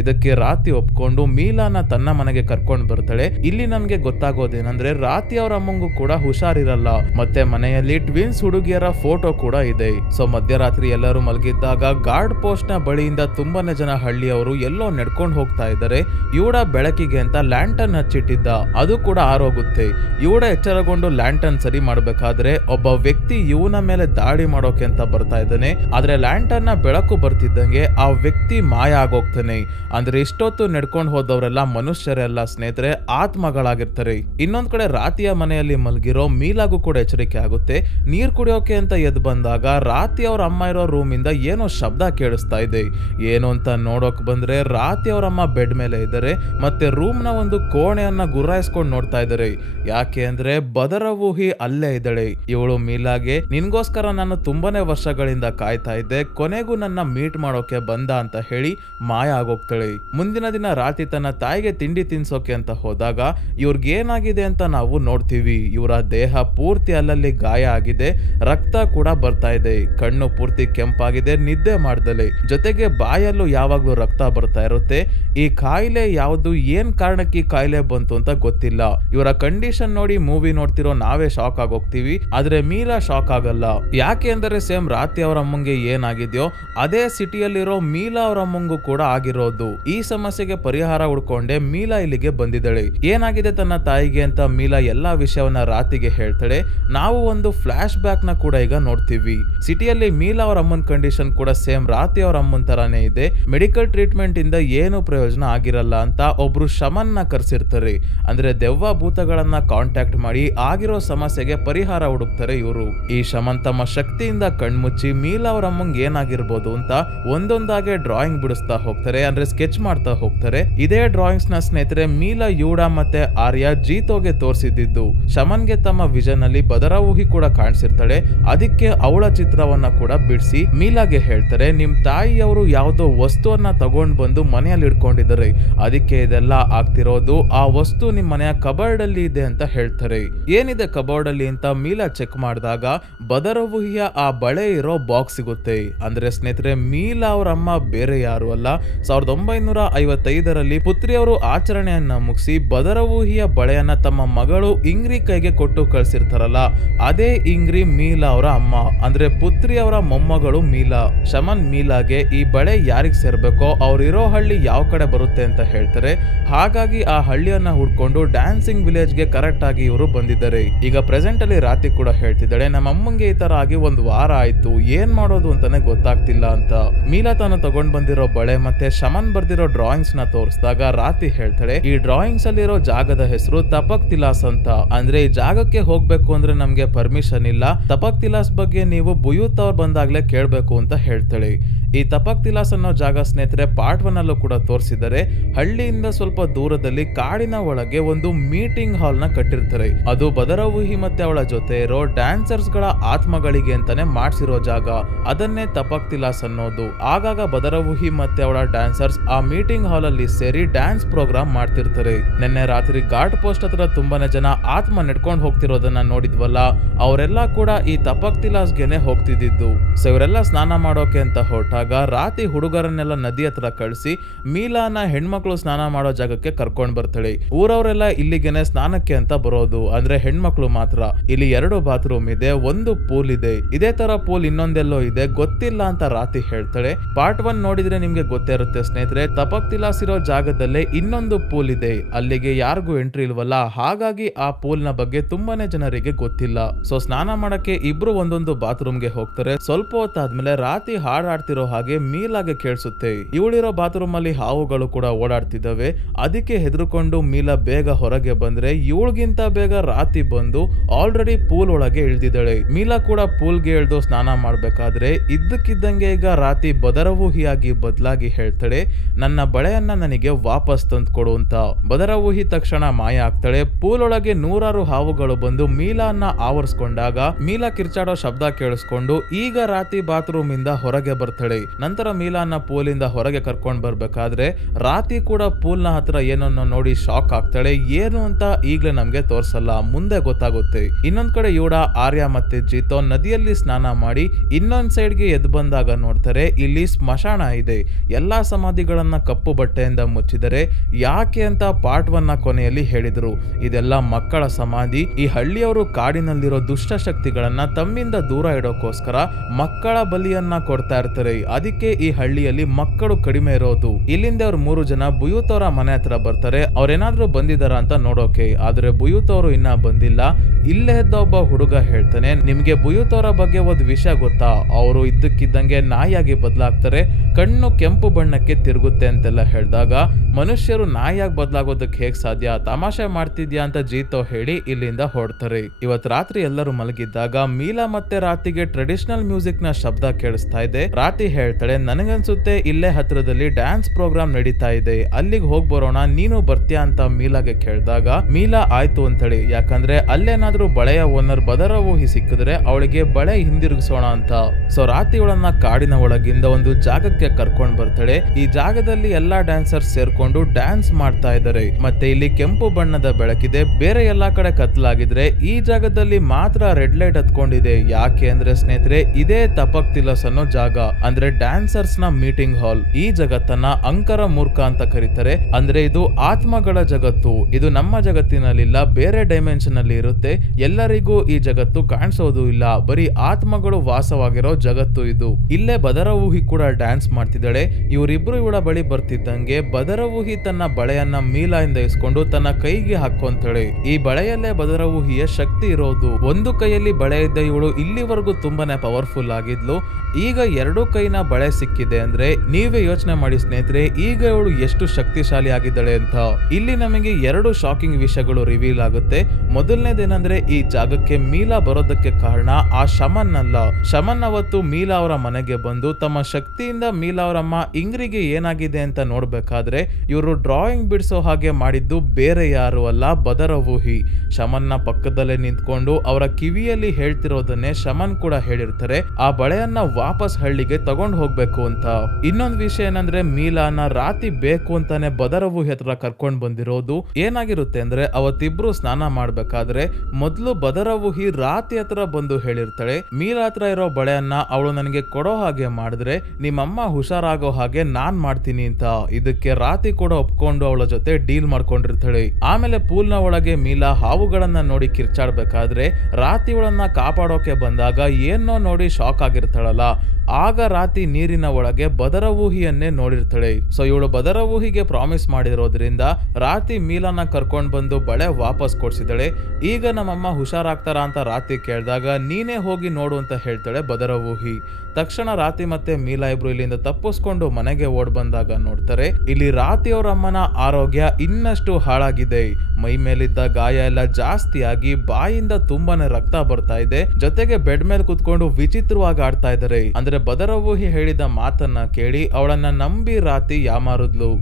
ಇದಕ್ಕೆ ರಾತಿ ಒಪ್ಕೊಂಡು ಮೀಲಾನ ತನ್ನ ಮನೆಗೆ ಕರ್ಕೊಂಡು ಬರ್ತಾಳೆ. ಇಲ್ಲಿ ನಮ್ಗೆ ಗೊತ್ತಾಗೋದೇನಂದ್ರೆ ರಾತಿ ಅವ್ರ ಅಮ್ಮಂಗೂ ಕೂಡ ಹುಷಾರಿರಲ್ಲ, ಮತ್ತೆ ಮನೆಯಲ್ಲಿ ಟ್ವಿನ್ಸ್ ಹುಡುಗಿಯರ ಫೋಟೋ ಕೂಡ ಇದೆ. ಸೊ ಮಧ್ಯರಾತ್ರಿ ಎಲ್ಲರೂ ಮಲಗಿದ್ದಾಗ ಗಾರ್ಡ್ ಪೋಸ್ಟ್ ನ ಬಳಿಯಿಂದ ತುಂಬಾನೇ ಜನ ಹಳ್ಳಿಯವರು ಎಲ್ಲೋ ನಡ್ಕೊಂಡು ಹೋಗ್ತಾ ಇದ್ದಾರೆ. ಇವಡ ಬೆಳಕಿಗೆ ಅಂತ ಲ್ಯಾಂಟರ್ನ್ ಹಚ್ಚಿಟ್ಟಿದ್ದ, ಅದು ಕೂಡ ಆರೋಗುತ್ತೆ. ಇವಡ ಎಚ್ಚರಗೊಂಡು ಲ್ಯಾಂಟರ್ನ್ ಸರಿ ಮಾಡ್ಬೇಕಾದ್ರೆ ಒಬ್ಬ ವ್ಯಕ್ತಿ ಇವನ ಮೇಲೆ ದಾಳಿ ಮಾಡೋಕೆ ಅಂತ ಬರ್ತಾ ಇದ್ದಾನೆ. ಆದ್ರೆ ಲ್ಯಾಂಟರ್ನ್ ನ ಬೆಳಕು ಬರ್ತಿದ್ದಂಗೆ ಆ ವ್ಯಕ್ತಿ ಮಾಯ ಆಗೋಗ್ತಾನೆ. ಅಂದ್ರೆ ಇಷ್ಟೊತ್ತು ನಡ್ಕೊಂಡು ಹೋದವರೆಲ್ಲ ಮನುಷ್ಯರೆಲ್ಲ ಸ್ನೇಹಿತರೆ, ಆತ್ಮಗಳಾಗಿರ್ತಾರೆ. ಇನ್ನೊಂದ್ ಕಡೆ ರಾತಿಯ ಮನೆಯಲ್ಲಿ ಮಲಗಿರೋ ಮೀಲಾಗೂ ಕೂಡ ಎಚ್ಚರಿಕೆ ಆಗುತ್ತೆ. ನೀರ್ ಕುಡಿಯೋಕೆ ಅಂತ ಎದ್ದು ಬಂದಾಗ ರಾತಿ ಅವ್ರ ಅಮ್ಮ ಇರೋ ರೂಮ್ ಇಂದ ಏನೋ ಶಬ್ದ ಕೇಳಿಸ್ತಾ ಇದೆ. ಏನು ಅಂತ ನೋಡೋಕ್ ಬಂದ್ರೆ ರಾತಿ ಅವ್ರ ಅಮ್ಮ ಬೆಡ್ ಮೇಲೆ ಇದ್ದಾರೆ, ಮತ್ತೆ ರೂಮ್ ನ ಒಂದು ಕೋಣೆಯನ್ನ ಗುರಾಯಿಸ್ಕೊಂಡು ನೋಡ್ತಾ ಇದ್ದಾರೆ. ಯಾಕೆ ಅಂದ್ರೆ ಬದರವೂಹಿ ಅಲ್ಲೇ ಇದ್ದಾಳೆ. ಇವಳು ಮೀಲಾಗೆ, ನಿನ್ಗೋಸ್ಕರ ನಾನು ತುಂಬಾನೇ ವರ್ಷಗಳಿಂದ ಕಾಯ್ತಾ ಇದ್ದೆ, ಕೊನೆಗೂ ನನ್ನ ಮೀಟ್ ಮಾಡೋಕೆ ಬಂದ ಅಂತ ಹೇಳಿ ಮಾಯ ಆಗೋಗ್ತಾಳೆ. ಮುಂದಿನ ದಿನ ರಾತಿ ತನ್ನ ತಾಯಿಗೆ ತಿಂಡಿ ತಿನ್ಸೋಕೆ ಅಂತ ಹೋದಾಗ ಇವ್ರಿಗೆ ಏನಾಗಿದೆ ಅಂತ ನಾವು ನೋಡ್ತೀವಿ. ಇವರ ದೇಹ ಪೂರ್ತಿ ಅಲ್ಲಲ್ಲಿ ಗಾಯ ಆಗಿದೆ, ರಕ್ತ ಕೂಡ ಬರ್ತಾ ಇದೆ, ಕಣ್ಣು ಪೂರ್ತಿ ಕೆಂಪಾಗಿದೆ, ನಿದ್ದೆ ಮಾಡ್ದಲೆ, ಜೊತೆಗೆ ಬಾಯಲ್ಲೂ ಯಾವಾಗ್ಲೂ ರಕ್ತ ಬರ್ತಾ ಇರುತ್ತೆ. ಈ ಕಾಯಿಲೆ ಯಾವ್ದು, ಏನ್ ಕಾರಣಕ್ಕೆ ಈ ಕಾಯಿಲೆ ಬಂತು ಅಂತ ಗೊತ್ತಿಲ್ಲ. ಇವರ ಕಂಡೀಷನ್ ನೋಡಿ ಮೂವಿ ನೋಡ್ತಿರೋ ನಾವೇ ಶಾಕ್ ಆಗೋಗ್ತೀವಿ, ಆದ್ರೆ ಮೀಲಾ ಶಾಕ್ ಆಗಲ್ಲ. ಯಾಕೆ ಅಂದ್ರೆ ಸೇಮ್ ರಾತಿ ಅವ್ರ ಅಮ್ಮಂಗೆ ಏನಾಗಿದ್ಯೋ ಅದೇ ಸಿಟಿಯಲ್ಲಿರೋ ಮೀಲಾ ಅವ್ರ ಅಮ್ಮಂಗೂ ಕೂಡ ಆಗಿರೋದು. ಈ ಸಮಸ್ಯೆಗೆ ಪರಿಹಾರ ಹುಡ್ಕೊಂಡೆ ಮೀಲಾ ಇಲ್ಲಿಗೆ ಬಂದಿದ್ದಾಳೆ. ಏನಾಗಿದೆ ತನ್ನ ತಾಯಿಗೆ ಅಂತ ಮೀಲಾ ಎಲ್ಲಾ ವಿಷಯವನ್ನ ರಾತಿಗೆ ಹೇಳ್ತಾಳೆ. ನಾವು ಒಂದು ಫ್ಲಾಶ್ ಬ್ಯಾಕ್ ನ ಕೂಡ ಈಗ ನೋಡ್ತೀವಿ. ಸಿಟಿಯಲ್ಲಿ ಮೀಲಾ ಅವ್ರ ಅಮ್ಮನ್ ಕಂಡೀಷನ್ ಕೂಡ ಸೇಮ್ ರಾತಿ ಅವ್ರ ಅಮ್ಮನ್ ತರಾನೇ ಇದೆ. ಮೆಡಿಕಲ್ ಟ್ರೀಟ್ಮೆಂಟ್ ಇಂದ ಏನು ಪ್ರಯೋಜನ ಆಗಿರಲ್ಲ ಅಂತ ಒಬ್ರು ಶಮನ್ ನ ಕರ್ಸಿರ್ತಾರೆ. ಅಂದ್ರೆ ದೆವ್ವ ಭೂತಗಳನ್ನ ಕಾಂಟ್ಯಾಕ್ಟ್ ಮಾಡಿ ಆಗಿರೋ ಸಮಸ್ಯೆಗೆ ಪರಿಹಾರ ಹುಡುಕ್ತಾರೆ ಇವರು. ಈ ಶಮನ್ ತಮ್ಮ ಶಕ್ತಿಯಿಂದ ಕಣ್ಮುಚ್ಚಿ ಮೀಲಾ ಅವ್ರ ಅಮ್ಮಂಗ್ ಏನಾಗಿರ್ಬೋದು ಅಂತ ಒಂದೊಂದಾಗೆ ಡ್ರಾಯಿಂಗ್ ಬಿಡಿಸ್ತಾ ಹೋಗ್ತಾರೆ, ಅಂದ್ರೆ ಸ್ಕೆಚ್ ಮಾಡ್ತಾ ಹೋಗ್ತಾರೆ. ಇದೇ ಡ್ರಾಯಿಂಗ್ಸ್ ನ ಸ್ನೇಹಿತರೆ ಮೀಲಾ, ಯೂಡ ಮತ್ತೆ ಆರ್ಯ ಜೀತೋಗೆ ತೋರಿಸಿದ್ದು. ಶಮನ್ಗೆ ತಮ್ಮ ವಿಷನ್ ಅಲ್ಲಿ ಬದರವೂಹಿ ಕೂಡ ಕಾಣಿಸಿರ್ತಾಳೆ. ಅದಕ್ಕೆ ಅವಳ ಚಿತ್ರವನ್ನ ಕೂಡ ಬಿಡಿಸಿ ಮೀಲಾಗೆ ಹೇಳ್ತಾರೆ, ನಿಮ್ ತಾಯಿಯವರು ಯಾವ್ದೋ ವಸ್ತುವನ್ನ ತಗೊಂಡ್ ಬಂದು ಮನೆಯಲ್ಲಿ ಇಟ್ಕೊಂಡಿದ್ದಾರೆ, ಅದಕ್ಕೆ ಇದೆಲ್ಲ ಆಗ್ತಿರೋದು. ಆ ವಸ್ತು ನಿಮ್ ಮನೆಯ ಕಬೋರ್ಡ್ ಅಲ್ಲಿ ಇದೆ ಅಂತ ಹೇಳ್ತಾರೆ. ಏನಿದೆ ಕಬೋರ್ಡ್ ಅಲ್ಲಿ ಅಂತ ಮೀಲಾ ಚೆಕ್ ಮಾಡಿದಾಗ ಬದರವೂಹಿಯ ಆ ಬಳೆ ಇರೋ ಬಾಕ್ಸ್ ಸಿಗುತ್ತೆ. ಅಂದ್ರೆ ಸ್ನೇಹಿತರೆ ಮೀಲಾ ಅವ್ರ ಅಮ್ಮ ಬೇರೆ ಯಾರು ಅಲ್ಲ, 1955ರಲ್ಲಿ ಪುತ್ರಿಯವರು ಆಚರಣೆಯನ್ನ ಮುಗಿಸಿ ಬದರವೂಹಿಯ ಬಳೆಯನ್ನ ತಮ್ಮ ಮಗಳು ಇಂಗ್ರಿ ಕೈಗೆ ಕೊಟ್ಟು ಕಳ್ಸಿರ್ತಾರಲ್ಲ, ಅದೇ ಇಂಗ್ರಿ ಮೀಲಾ ಅವರ ಅಮ್ಮ. ಅಂದ್ರೆ ಪುತ್ರಿ ಅವರ ಮೊಮ್ಮಗಳು ಮೀಲಾ. ಶಮನ್ ಮೀಲಾಗೆ ಈ ಬಳೆ ಯಾರಿಗ್ ಸೇರ್ಬೇಕೋ ಅವ್ರಿರೋ ಹಳ್ಳಿ ಯಾವ ಕಡೆ ಬರುತ್ತೆ ಅಂತ ಹೇಳ್ತಾರೆ. ಹಾಗಾಗಿ ಆ ಹಳ್ಳಿಯನ್ನ ಹುಡ್ಕೊಂಡು ಡ್ಯಾನ್ಸಿಂಗ್ ವಿಲೇಜ್ ಗೆ ಕರೆಕ್ಟ್ ಆಗಿ ಇವರು ಬಂದಿದ್ದಾರೆ. ಈಗ ಪ್ರೆಸೆಂಟ್ ಅಲ್ಲಿ ರಾತಿ ಕೂಡ ಹೇಳ್ತಿದ್ದಾಳೆ, ನಮ್ಮ ಅಮ್ಮಂಗೆ ಈ ತರ ಆಗಿ 1 ವಾರ ಆಯ್ತು, ಏನ್ ಮಾಡೋದು ಅಂತಾನೆ ಗೊತ್ತಾಗ್ತಿಲ್ಲ ಅಂತ. ಮೀಲಾ ತಾನು ತಗೊಂಡ್ ಬಂದಿರೋ ಬಳೆ ಮತ್ತೆ ಶಮನ್ ಬರ್ದಿರೋ ಡ್ರಾಯಿಂಗ್ಸ್ ನ ತೋರಿಸಿದಾಗ ರಾತಿ ಹೇಳ್ತಾಳೆ, ಈ ಡ್ರಾಯಿಂಗ್ಸ್ ಅಲ್ಲಿರೋ ಜಾಗದ ಹೆಸರು ತಪಕ್ ತಿಲಾಸ್ ಅಂತ. ಅಂದ್ರೆ ಈ ಜಾಗಕ್ಕೆ ಹೋಗ್ಬೇಕು ಅಂದ್ರೆ ನಮ್ಗೆ ಪರ್ಮಿಷನ್ ಇಲ್ಲ, ತಪಕ್ ತಿಲಾಸ್ ಬಗ್ಗೆ ನೀವು ಬುಯೂತ್ ಅವ್ರು ಬಂದಾಗ್ಲೇ ಕೇಳ್ಬೇಕು ಅಂತ ಹೇಳ್ತಾಳೆ. ಈ ತಪಕ್ ತಿಲಾಸ್ ಅನ್ನೋ ಜಾಗ ಸ್ನೇಹಿತರೆ ಪಾರ್ಟ್ 1 ಅಲ್ಲೂ ಕೂಡ ತೋರಿಸಿದರೆ. ಹಳ್ಳಿಯಿಂದ ಸ್ವಲ್ಪ ದೂರದಲ್ಲಿ ಕಾಡಿನ ಒಳಗೆ ಒಂದು ಮೀಟಿಂಗ್ ಹಾಲ್ ನ ಕಟ್ಟಿರ್ತಾರೆ. ಅದು ಬದರವೂಹಿ ಮತ್ತೆ ಅವಳ ಜೊತೆ ಇರೋ ಡ್ಯಾನ್ಸರ್ಸ್ ಗಳ ಆತ್ಮಗಳಿಗೆ ಅಂತಾನೆ ಮಾಡ್ಸಿರೋ ಜಾಗ, ಅದನ್ನೇ ತಪಕ್ ತಿಲಾಸ್ ಅನ್ನೋದು. ಆಗಾಗ ಬದರವೂಹಿ ಮತ್ತೆ ಅವಳ ಡ್ಯಾನ್ಸರ್ಸ್ ಆ ಮೀಟಿಂಗ್ ಹಾಲ್ ಅಲ್ಲಿ ಸೇರಿ ಡ್ಯಾನ್ಸ್ ಪ್ರೋಗ್ರಾಮ್ ಮಾಡ್ತಿರ್ತಾರೆ. ನಿನ್ನೆ ರಾತ್ರಿ ಘಾಟ್ ಪೋಸ್ಟ್ ಹತ್ರ ತುಂಬಾನೇ ಜನ ಆತ್ಮ ನೆಡ್ಕೊಂಡು ಹೋಗ್ತಿರೋದನ್ನ ನೋಡಿದ್ವಲ್ಲ, ಅವರೆಲ್ಲ ಕೂಡ ಈ ತಪಕ್ ತಿಲಾಸ್ ಗೆನೆ ಹೋಗ್ತಿದ್ದು. ಸೊ ಇವರೆಲ್ಲ ಸ್ನಾನ ಮಾಡೋಕೆ ಅಂತ ಹೊರಟಾಗ ರಾತಿ ಹುಡುಗರನ್ನೆಲ್ಲ ನದಿ ಹತ್ರ ಕಳಿಸಿ ಮೀಲಾನ ಹೆಣ್ಮಕ್ಳು ಸ್ನಾನ ಮಾಡೋ ಜಾಗಕ್ಕೆ ಕರ್ಕೊಂಡ್ ಬರ್ತಾಳೆ. ಊರವರೆಲ್ಲ ಇಲ್ಲಿಗೆನೆ ಸ್ನಾನಕ್ಕೆ ಅಂತ ಬರೋದು, ಅಂದ್ರೆ ಹೆಣ್ಮಕ್ಳು ಮಾತ್ರ. ಇಲ್ಲಿ 2 ಬಾತ್ರೂಮ್ ಇದೆ, ಒಂದು ಪೂಲ್ ಇದೆ. ಇದೇ ತರ ಪೂಲ್ ಇನ್ನೊಂದೆಲ್ಲೋ ಇದೆ, ಗೊತ್ತಿಲ್ಲ ಅಂತ ರಾತಿ ಹೇಳ್ತಾಳೆ. ಪಾರ್ಟ್ 1 ನೋಡಿದ್ರೆ ನಿಮ್ಗೆ ಗೊತ್ತೇ ಇರುತ್ತೆ ಸ್ನೇಹಿತರೆ, ತಪಕ್ ತಿಲಾಸ್ ಇರೋ ಜಾಗದಲ್ಲೇ ಇನ್ನೊಂದು ಪೂಲ್ ಇದೆ, ಅಲ್ಲಿಗೆ ಯಾರಿಗೂ ಎಂಟ್ರಿ ಇಲ್ವಲ್ಲ, ಹಾಗಾಗಿ ಆ ಪೂಲ್ ನ ಬಗ್ಗೆ ತುಂಬಾನೇ ಜನರಿಗೆ ಗೊತ್ತಿಲ್ಲ. ಸೊ ಸ್ನಾನ ಮಾಡಕ್ಕೆ ಇಬ್ರು ಒಂದೊಂದು ಬಾತ್ರೂಮ್ ಗೆ ಹೋಗ್ತಾರೆ. ಸ್ವಲ್ಪ ಹೊತ್ತಾದ್ಮೇಲೆ ರಾತಿ ಹಾಡಾಡ್ತಿರೋ ಹಾಗೆ ಮೀಲಾಗೆ ಕೇಳಿಸುತ್ತೆ. ಇವಳಿರೋ ಬಾತ್ರೂಮ್ ಅಲ್ಲಿ ಹಾವುಗಳು ಕೂಡ ಓಡಾಡ್ತಿದ್ದಾವೆ. ಅದಕ್ಕೆ ಹೆದರ್ಕೊಂಡು ಮೀಲಾ ಬೇಗ ಹೊರಗೆ ಬಂದ್ರೆ ಇವಳಿಗಿಂತ ಬೇಗ ರಾತಿ ಬಂದು ಆಲ್ರೆಡಿ ಪೂಲ್ ಒಳಗೆ ಇಳ್ದಿದ್ದಾಳೆ. ಮೀಲಾ ಕೂಡ ಪೂಲ್ಗೆ ಇಳ್ದು ಸ್ನಾನ ಮಾಡ್ಬೇಕಾದ್ರೆ ಇದ್ದಕ್ಕಿದ್ದಂಗೆ ಈಗ ರಾತಿ ಬದರವೂಹಿಯಾಗಿ ಬದಲಾಗಿ ಹೇಳ್ತಾಳೆ, ನನ್ನ ಬಳೆಯನ್ನ ನನಗೆ ವಾಪಸ್ ತಂದು ಕೊಡು ಅಂತ. ಬದರವೂಹಿ ತಕ್ಷಣ ಮಾಯ ಆಗ್ತಾಳೆ. ಪೂಲ್ ಒಳಗೆ ನೂರಾರು ಹಾವುಗಳು ಬಂದು ಮೀಲಾನ್ನ ಆವರಿಸ್ಕೊಂಡಾಗ ಮೀಲಾ ಕಿರ್ಚಾಡೋ ಶಬ್ದ ಕೇಳಿಸ್ಕೊಂಡು ಈಗ ರಾತಿ ಬಾತ್ರೂಮ್ ಇಂದ ಹೊರಗೆ ಬರ್ತಾಳೆ. ನಂತರ ಮೀಲಾನ್ನ ಪೂಲ್ ಇಂದ ಹೊರಗೆ ಕರ್ಕೊಂಡ್ ಬರ್ಬೇಕಾದ್ರೆ ರಾತಿ ಕೂಡ ಪೂಲ್ ನ ಹತ್ರ ಏನನ್ನು ನೋಡಿ ಶಾಕ್ ಆಗ್ತಾಳೆ. ಏನು ಅಂತ ಈಗ್ಲೇ ನಮ್ಗೆ ತೋರ್ಸಲ್ಲ, ಮುಂದೆ ಗೊತ್ತಾಗುತ್ತೆ. ಇನ್ನೊಂದ್ ಕಡೆ ಇವಡ ಆರ್ಯ ಮತ್ತೆ ಜೀತೋ ನದಿಯಲ್ಲಿ ಸ್ನಾನ ಮಾಡಿ ಇನ್ನೊಂದ್ ಸೈಡ್ ಗೆ ಎದ್ದು ಬಂದಾಗ ನೋಡ್ತಾರೆ ಇಲ್ಲಿ ಸ್ಮಶಾನ ಇದೆ. ಎಲ್ಲಾ ಸಮಾಧಿಗಳನ್ನ ಕಪ್ಪು ಬಟ್ಟೆಯಿಂದ ಮುಚ್ಚಿದರೆ. ಯಾಕೆ ಅಂತ ಪಾರ್ಟ್ 1 ಕೊನೆಯಲ್ಲಿ ಹೇಳಿದ್ರು. ಇದೆಲ್ಲ ಮಕ್ಕಳ ಸಮಾಧಿ. ಈ ಹಳ್ಳಿಯವರು ಕಾಡಿನಲ್ಲಿರೋ ದುಷ್ಟ ಶಕ್ತಿಗಳನ್ನ ತಮ್ಮಿಂದ ದೂರ ಇಡೋಕೋಸ್ಕರ ಮಕ್ಕಳ ಬಲಿಯನ್ನ ಕೊಡ್ತಾ ಇರ್ತಾರೆ. ಅದಕ್ಕೆ ಈ ಹಳ್ಳಿಯಲ್ಲಿ ಮಕ್ಕಳು ಕಡಿಮೆ ಇರೋದು. ಇಲ್ಲಿಂದ ಅವ್ರು 3 ಜನ ಬುಯೂತವರ ಮನೆ ಹತ್ರ ಬರ್ತಾರೆ. ಅವ್ರೇನಾದ್ರೂ ಬಂದಿದಾರ ಅಂತ ನೋಡೋಕೆ. ಆದ್ರೆ ಬುಯೂತವರು ಇನ್ನ ಬಂದಿಲ್ಲ. ಇಲ್ಲೇ ಇದ್ದ ಒಬ್ಬ ಹುಡುಗ ಹೇಳ್ತಾನೆ, ನಿಮ್ಗೆ ಬುಯೂತವರ ಬಗ್ಗೆ ಒಂದು ವಿಷಯ ಗೊತ್ತಾ? ಅವರು ಇದ್ದಕ್ಕಿದ್ದಂಗೆ ನಾಯಿಯಾಗಿ ಬದಲಾಗ್ತಾರೆ, ಕಣ್ಣು ಕೆಂಪು ಬಣ್ಣಕ್ಕೆ ತಿರುಗುತ್ತೆ ಅಂತೆಲ್ಲ ಹೇಳಿದಾಗ ಮನುಷ್ಯರು ನಾಯಿಯಾಗಿ ಬದಲಾಗೋದಕ್ಕೆ ಹೇಗ್ ಸಾಧ್ಯ, ತಮಾಷೆ ಮಾಡ್ತಿದ್ಯಾ ಅಂತ ಜೀತೋ ಹೇಳಿ ಇಲ್ಲಿಂದ ಹೊರಡ್ತಾರೆ. ಇವತ್ ರಾತ್ರಿ ಎಲ್ಲರೂ ಮಲಗಿದ್ದಾಗ ಮೀಲಾ ಮತ್ತೆ ರಾತಿಗೆ ಟ್ರೆಡಿಷನಲ್ ಮ್ಯೂಸಿಕ್ ನ ಶಬ್ದ ಕೇಳಿಸ್ತಾ ಇದೆ. ರಾತಿ ಹೇಳ್ತಾಳೆ, ನನಗನ್ಸುತ್ತೆ ಇಲ್ಲೇ ಹತ್ರದಲ್ಲಿ ಡ್ಯಾನ್ಸ್ ಪ್ರೋಗ್ರಾಮ್ ನಡೀತಾ ಇದೆ, ಅಲ್ಲಿಗೆ ಹೋಗ್ ಬರೋಣ, ನೀನು ಬರ್ತೀಯಾ ಅಂತ ಮೀಲಾಗೆ ಕೇಳಿದಾಗ ಮೀಲಾ ಆಯ್ತು ಅಂತೇಳಿ. ಯಾಕಂದ್ರೆ ಅಲ್ಲೇನಾದ್ರೂ ಬಳೆಯ ಓನರ್ ಬದರವೂಹಿ ಸಿಕ್ಕಿದ್ರೆ ಅವಳಿಗೆ ಬಳೆ ಹಿಂದಿರುಗಿಸೋಣ ಅಂತ. ಸೊ ರಾತಿ ಅವಳನ್ನ ಕಾಡಿನ ಒಳಗಿಂದ ಒಂದು ಜಾಗಕ್ಕೆ ಕರ್ಕೊಂಡ್ ಬರ್ತಾಳೆ. ಈ ಜಾಗದಲ್ಲಿ ಎಲ್ಲಾ ಡ್ಯಾನ್ಸರ್ಸ್ ಸೇರ್ಕೊಂಡು ಡ್ಯಾನ್ಸ್ ಮಾಡ್ತಾ ಇದ್ದಾರೆ. ಮತ್ತೆ ಇಲ್ಲಿ ಕೆಂಪು ಬಣ್ಣದ ಬೆಳಕಿದೆ. ಬೇರೆ ಎಲ್ಲಾ ಕಡೆ ಕತ್ಲಾಗಿದ್ರೆ ಈ ಜಾಗದಲ್ಲಿ ಮಾತ್ರ ರೆಡ್ ಲೈಟ್ ಹತ್ಕೊಂಡಿದೆ. ಯಾಕೆ ಅಂದ್ರೆ ಸ್ನೇಹಿತರೆ, ಇದೇ ತಪಕ್ ತಿಲಸ್ ಅನ್ನೋ ಜಾಗ, ಅಂದ್ರೆ ಡ್ಯಾನ್ಸರ್ಸ್ ನ ಮೀಟಿಂಗ್ ಹಾಲ್. ಈ ಜಗತ್ತನ್ನ ಅಂಕರ ಮೂರ್ಖ ಅಂತ ಕರೀತಾರೆ. ಅಂದ್ರೆ ಇದು ಆತ್ಮಗಳ ಜಗತ್ತು. ಇದು ನಮ್ಮ ಜಗತ್ತಿನಲ್ಲಿಲ್ಲ, ಬೇರೆ ಡೈಮೆನ್ಷನ್ ಅಲ್ಲಿ ಇರುತ್ತೆ. ಎಲ್ಲರಿಗೂ ಈ ಜಗತ್ತು ಕಾಣಿಸೋದು ಇಲ್ಲ, ಬರೀ ಆತ್ಮಗಳು ವಾಸವಾಗಿರೋ ಜಗತ್ತು ಇದು. ಇಲ್ಲೇ ಬದರವೂಹಿ ಕೂಡ ಡ್ಯಾನ್ಸ್ ಮಾಡ್ತಿದ್ದಾಳೆ. ಇವರಿಬ್ರು ಇವಳ ಬಳಿ ಬರ್ತಿದ್ದಂಗೆ ಬದರವೂಹಿ ತನ್ನ ಬಳೆಯನ್ನ ಮೀಲಾಯಿಂದ ಇಸ್ಕೊಂಡು ತನ್ನ ಕೈಗೆ ಹಾಕೊಂತಾಳೆ. ಈ ಬಳೆಯಲ್ಲೇ ಬದರವೂಹಿಯ ಶಕ್ತಿ ಇರೋದು. ಒಂದು ಕೈಯಲ್ಲಿ ಬಳೆ ಇದ್ದ ಇವಳು ಇಲ್ಲಿವರೆಗೂ ತುಂಬಾನೇ ಪವರ್ಫುಲ್ ಆಗಿದ್ಲು. ಈಗ 2 ಕೈನ ಬಳೆ ಸಿಕ್ಕಿದೆ ಅಂದ್ರೆ ನೀವೇ ಯೋಚನೆ ಮಾಡಿ ಸ್ನೇಹಿತರೆ, ಈಗ ಇವಳು ಎಷ್ಟು ಶಕ್ತಿಶಾಲಿ ಆಗಿದ್ದಾಳೆ ಅಂತ. ಇಲ್ಲಿ ನಮಗೆ 2 ಶಾಕಿಂಗ್ ವಿಷಯಗಳು ರಿವೀಲ್ ಆಗುತ್ತೆ. ಮೊದಲನೇದೇನಂದ್ರೆ, ಈ ಜಾಗಕ್ಕೆ ಮೀಲಾ ಬರೋದಕ್ಕೆ ಕಾರಣ ಆ ಶಮನ್ ಅಲ್ಲ. ಶಮನ್ ಅವತ್ತು ಮೀಲಾ ಅವರ ಮನೆಗೆ ಬಂದು ತಮ್ಮ ಶಕ್ತಿಯಿಂದ ಮೀಲಾ ಅವರಮ್ಮ ಇಂಗ್ರಿಗೆ ಏನಾಗಿದೆ ಅಂತ ನೋಡ್ಬೇಕಾದ್ರೆ ಇವರು ಡ್ರಾಯಿಂಗ್ ಬಿಡಿಸೋ ಹಾಗೆ ಮಾಡಿದ್ದು ಬೇರೆ ಯಾರು ಅಲ್ಲ, ಬದರವೂಹಿ. ಶಮನ್ನ ಪಕ್ಕದಲ್ಲೇ ನಿಂತ್ಕೊಂಡು ಅವರ ಕಿವಿಯಲ್ಲಿ ಹೇಳ್ತಿರೋದನ್ನೇ ಶಮನ್ ಕೂಡ ಹೇಳಿರ್ತಾರೆ, ಆ ಬಳೆಯನ್ನ ವಾಪಸ್ ಹಳ್ಳಿಗೆ ತಗೊಂಡ್ ಹೋಗ್ಬೇಕು ಅಂತ. ಇನ್ನೊಂದು ವಿಷಯ ಏನಂದ್ರೆ, ಮೀಲಾನ ರಾತಿ ಬೇಕು ಅಂತಾನೆ ಬದರವೂಹಿ ಹತ್ರ ಕರ್ಕೊಂಡ್ ಬಂದಿರೋದು. ಏನಾಗಿರುತ್ತೆ ಅಂದ್ರೆ, ಅವತ್ತಿಬ್ರು ಸ್ನಾನ ಮಾಡ್ಬೇಕಾದ್ರೆ ಮೊದ್ಲು ಬದರವೂಹಿ ರಾತಿ ಹತ್ರ ಬಂದು ಹೇಳಿರ್ತಾಳೆ, ಮೀಲಾ ಹತ್ರ ಇರೋ ಬಳೆಯನ್ನ ಅವಳು ನನಗೆ ಕೊಡೋ ಹಾಗೆ ಮಾಡಿದ್ರೆ ನಿಮ್ಮಮ್ಮ ಹುಷಾರಾಗೋ ಹಾಗೆ ನಾನ್ ಮಾಡ್ತೀನಿ ಅಂತ. ಇದಕ್ಕೆ ರಾತಿ ಕೂಡ ಒಪ್ಕೊಂಡು ಅವಳ ಜೊತೆ ಡೀಲ್ ಮಾಡ್ಕೊಂಡಿರ್ತಾಳೆ. ಆಮೇಲೆ ಪೂಲ್ ನ ಒಳಗೆ ಮೀಲಾ ಹಾವುಗಳನ್ನ ನೋಡಿ ಕಿರ್ಚಾಡ್ಬೇಕಾದ್ರೆ ರಾತಿ ಅವಳನ್ನ ಕಾಪಾಡೋಕೆ ಬಂದಾಗ ಏನೋ ನೋಡಿ ಶಾಕ್ ಆಗಿರ್ತಾಳಲ್ಲ, ಆಗ ರಾತಿ ನೀರಿನ ಒಳಗೆ ಬದರವೂಹಿಯನ್ನೇ ನೋಡಿರ್ತಾಳೆ. ಸೊ ಇವಳು ಬದರವೂಹಿಗೆ ಪ್ರಾಮಿಸ್ ಮಾಡಿರೋದ್ರಿಂದ ರಾತಿ ಮೀಲಾನ ಕರ್ಕೊಂಡ್ ಬಂದು ಬಳೆ ವಾಪಸ್ ಕೊಡ್ಸಿದಾಳೆ. ಈಗ ನಮ್ಮಮ್ಮ ಹುಷಾರಾಗ್ತಾರ ಅಂತ ರಾತಿ ಕೇಳಿದಾಗ ನೀನೇ ಹೋಗಿ ನೋಡು ಅಂತ ಹೇಳ್ತಾಳೆ ಬದರವೂಹಿ. ತಕ್ಷಣ ರಾತಿ ಮತ್ತೆ ಮೀಲಾ ಇಬ್ರು ಇಲ್ಲಿಂದ ತಪ್ಪಿಸ್ಕೊಂಡು ಮನೆಗೆ ಓಡ್ ಬಂದಾಗ ನೋಡ್ತಾರೆ ಇಲ್ಲಿ ರಾತಿ ಅವ್ರ ಅಮ್ಮನ ಆರೋಗ್ಯ ಇನ್ನಷ್ಟು ಹಾಳಾಗಿದೆ. ಮೈ ಮೇಲಿದ್ದ ಗಾಯ ಎಲ್ಲ ಜಾಸ್ತಿ ಆಗಿ ಬಾಯಿಂದ ತುಂಬಾನೇ ರಕ್ತ ಬರ್ತಾ ಇದೆ. ಜೊತೆಗೆ ಬೆಡ್ ಮೇಲೆ ಕುತ್ಕೊಂಡು ವಿಚಿತ್ರವಾಗಿ ಆಡ್ತಾ ಇದ್ದಾರೆ. ಅಂದ್ರೆ ಬದರವೂಹಿ ಹೇಳಿದ ಮಾತನ್ನ ಕೇಳಿ ಅವಳನ್ನ ನಂಬಿ ರಾತಿ ಯಾಮಾರಿದ್ಲು.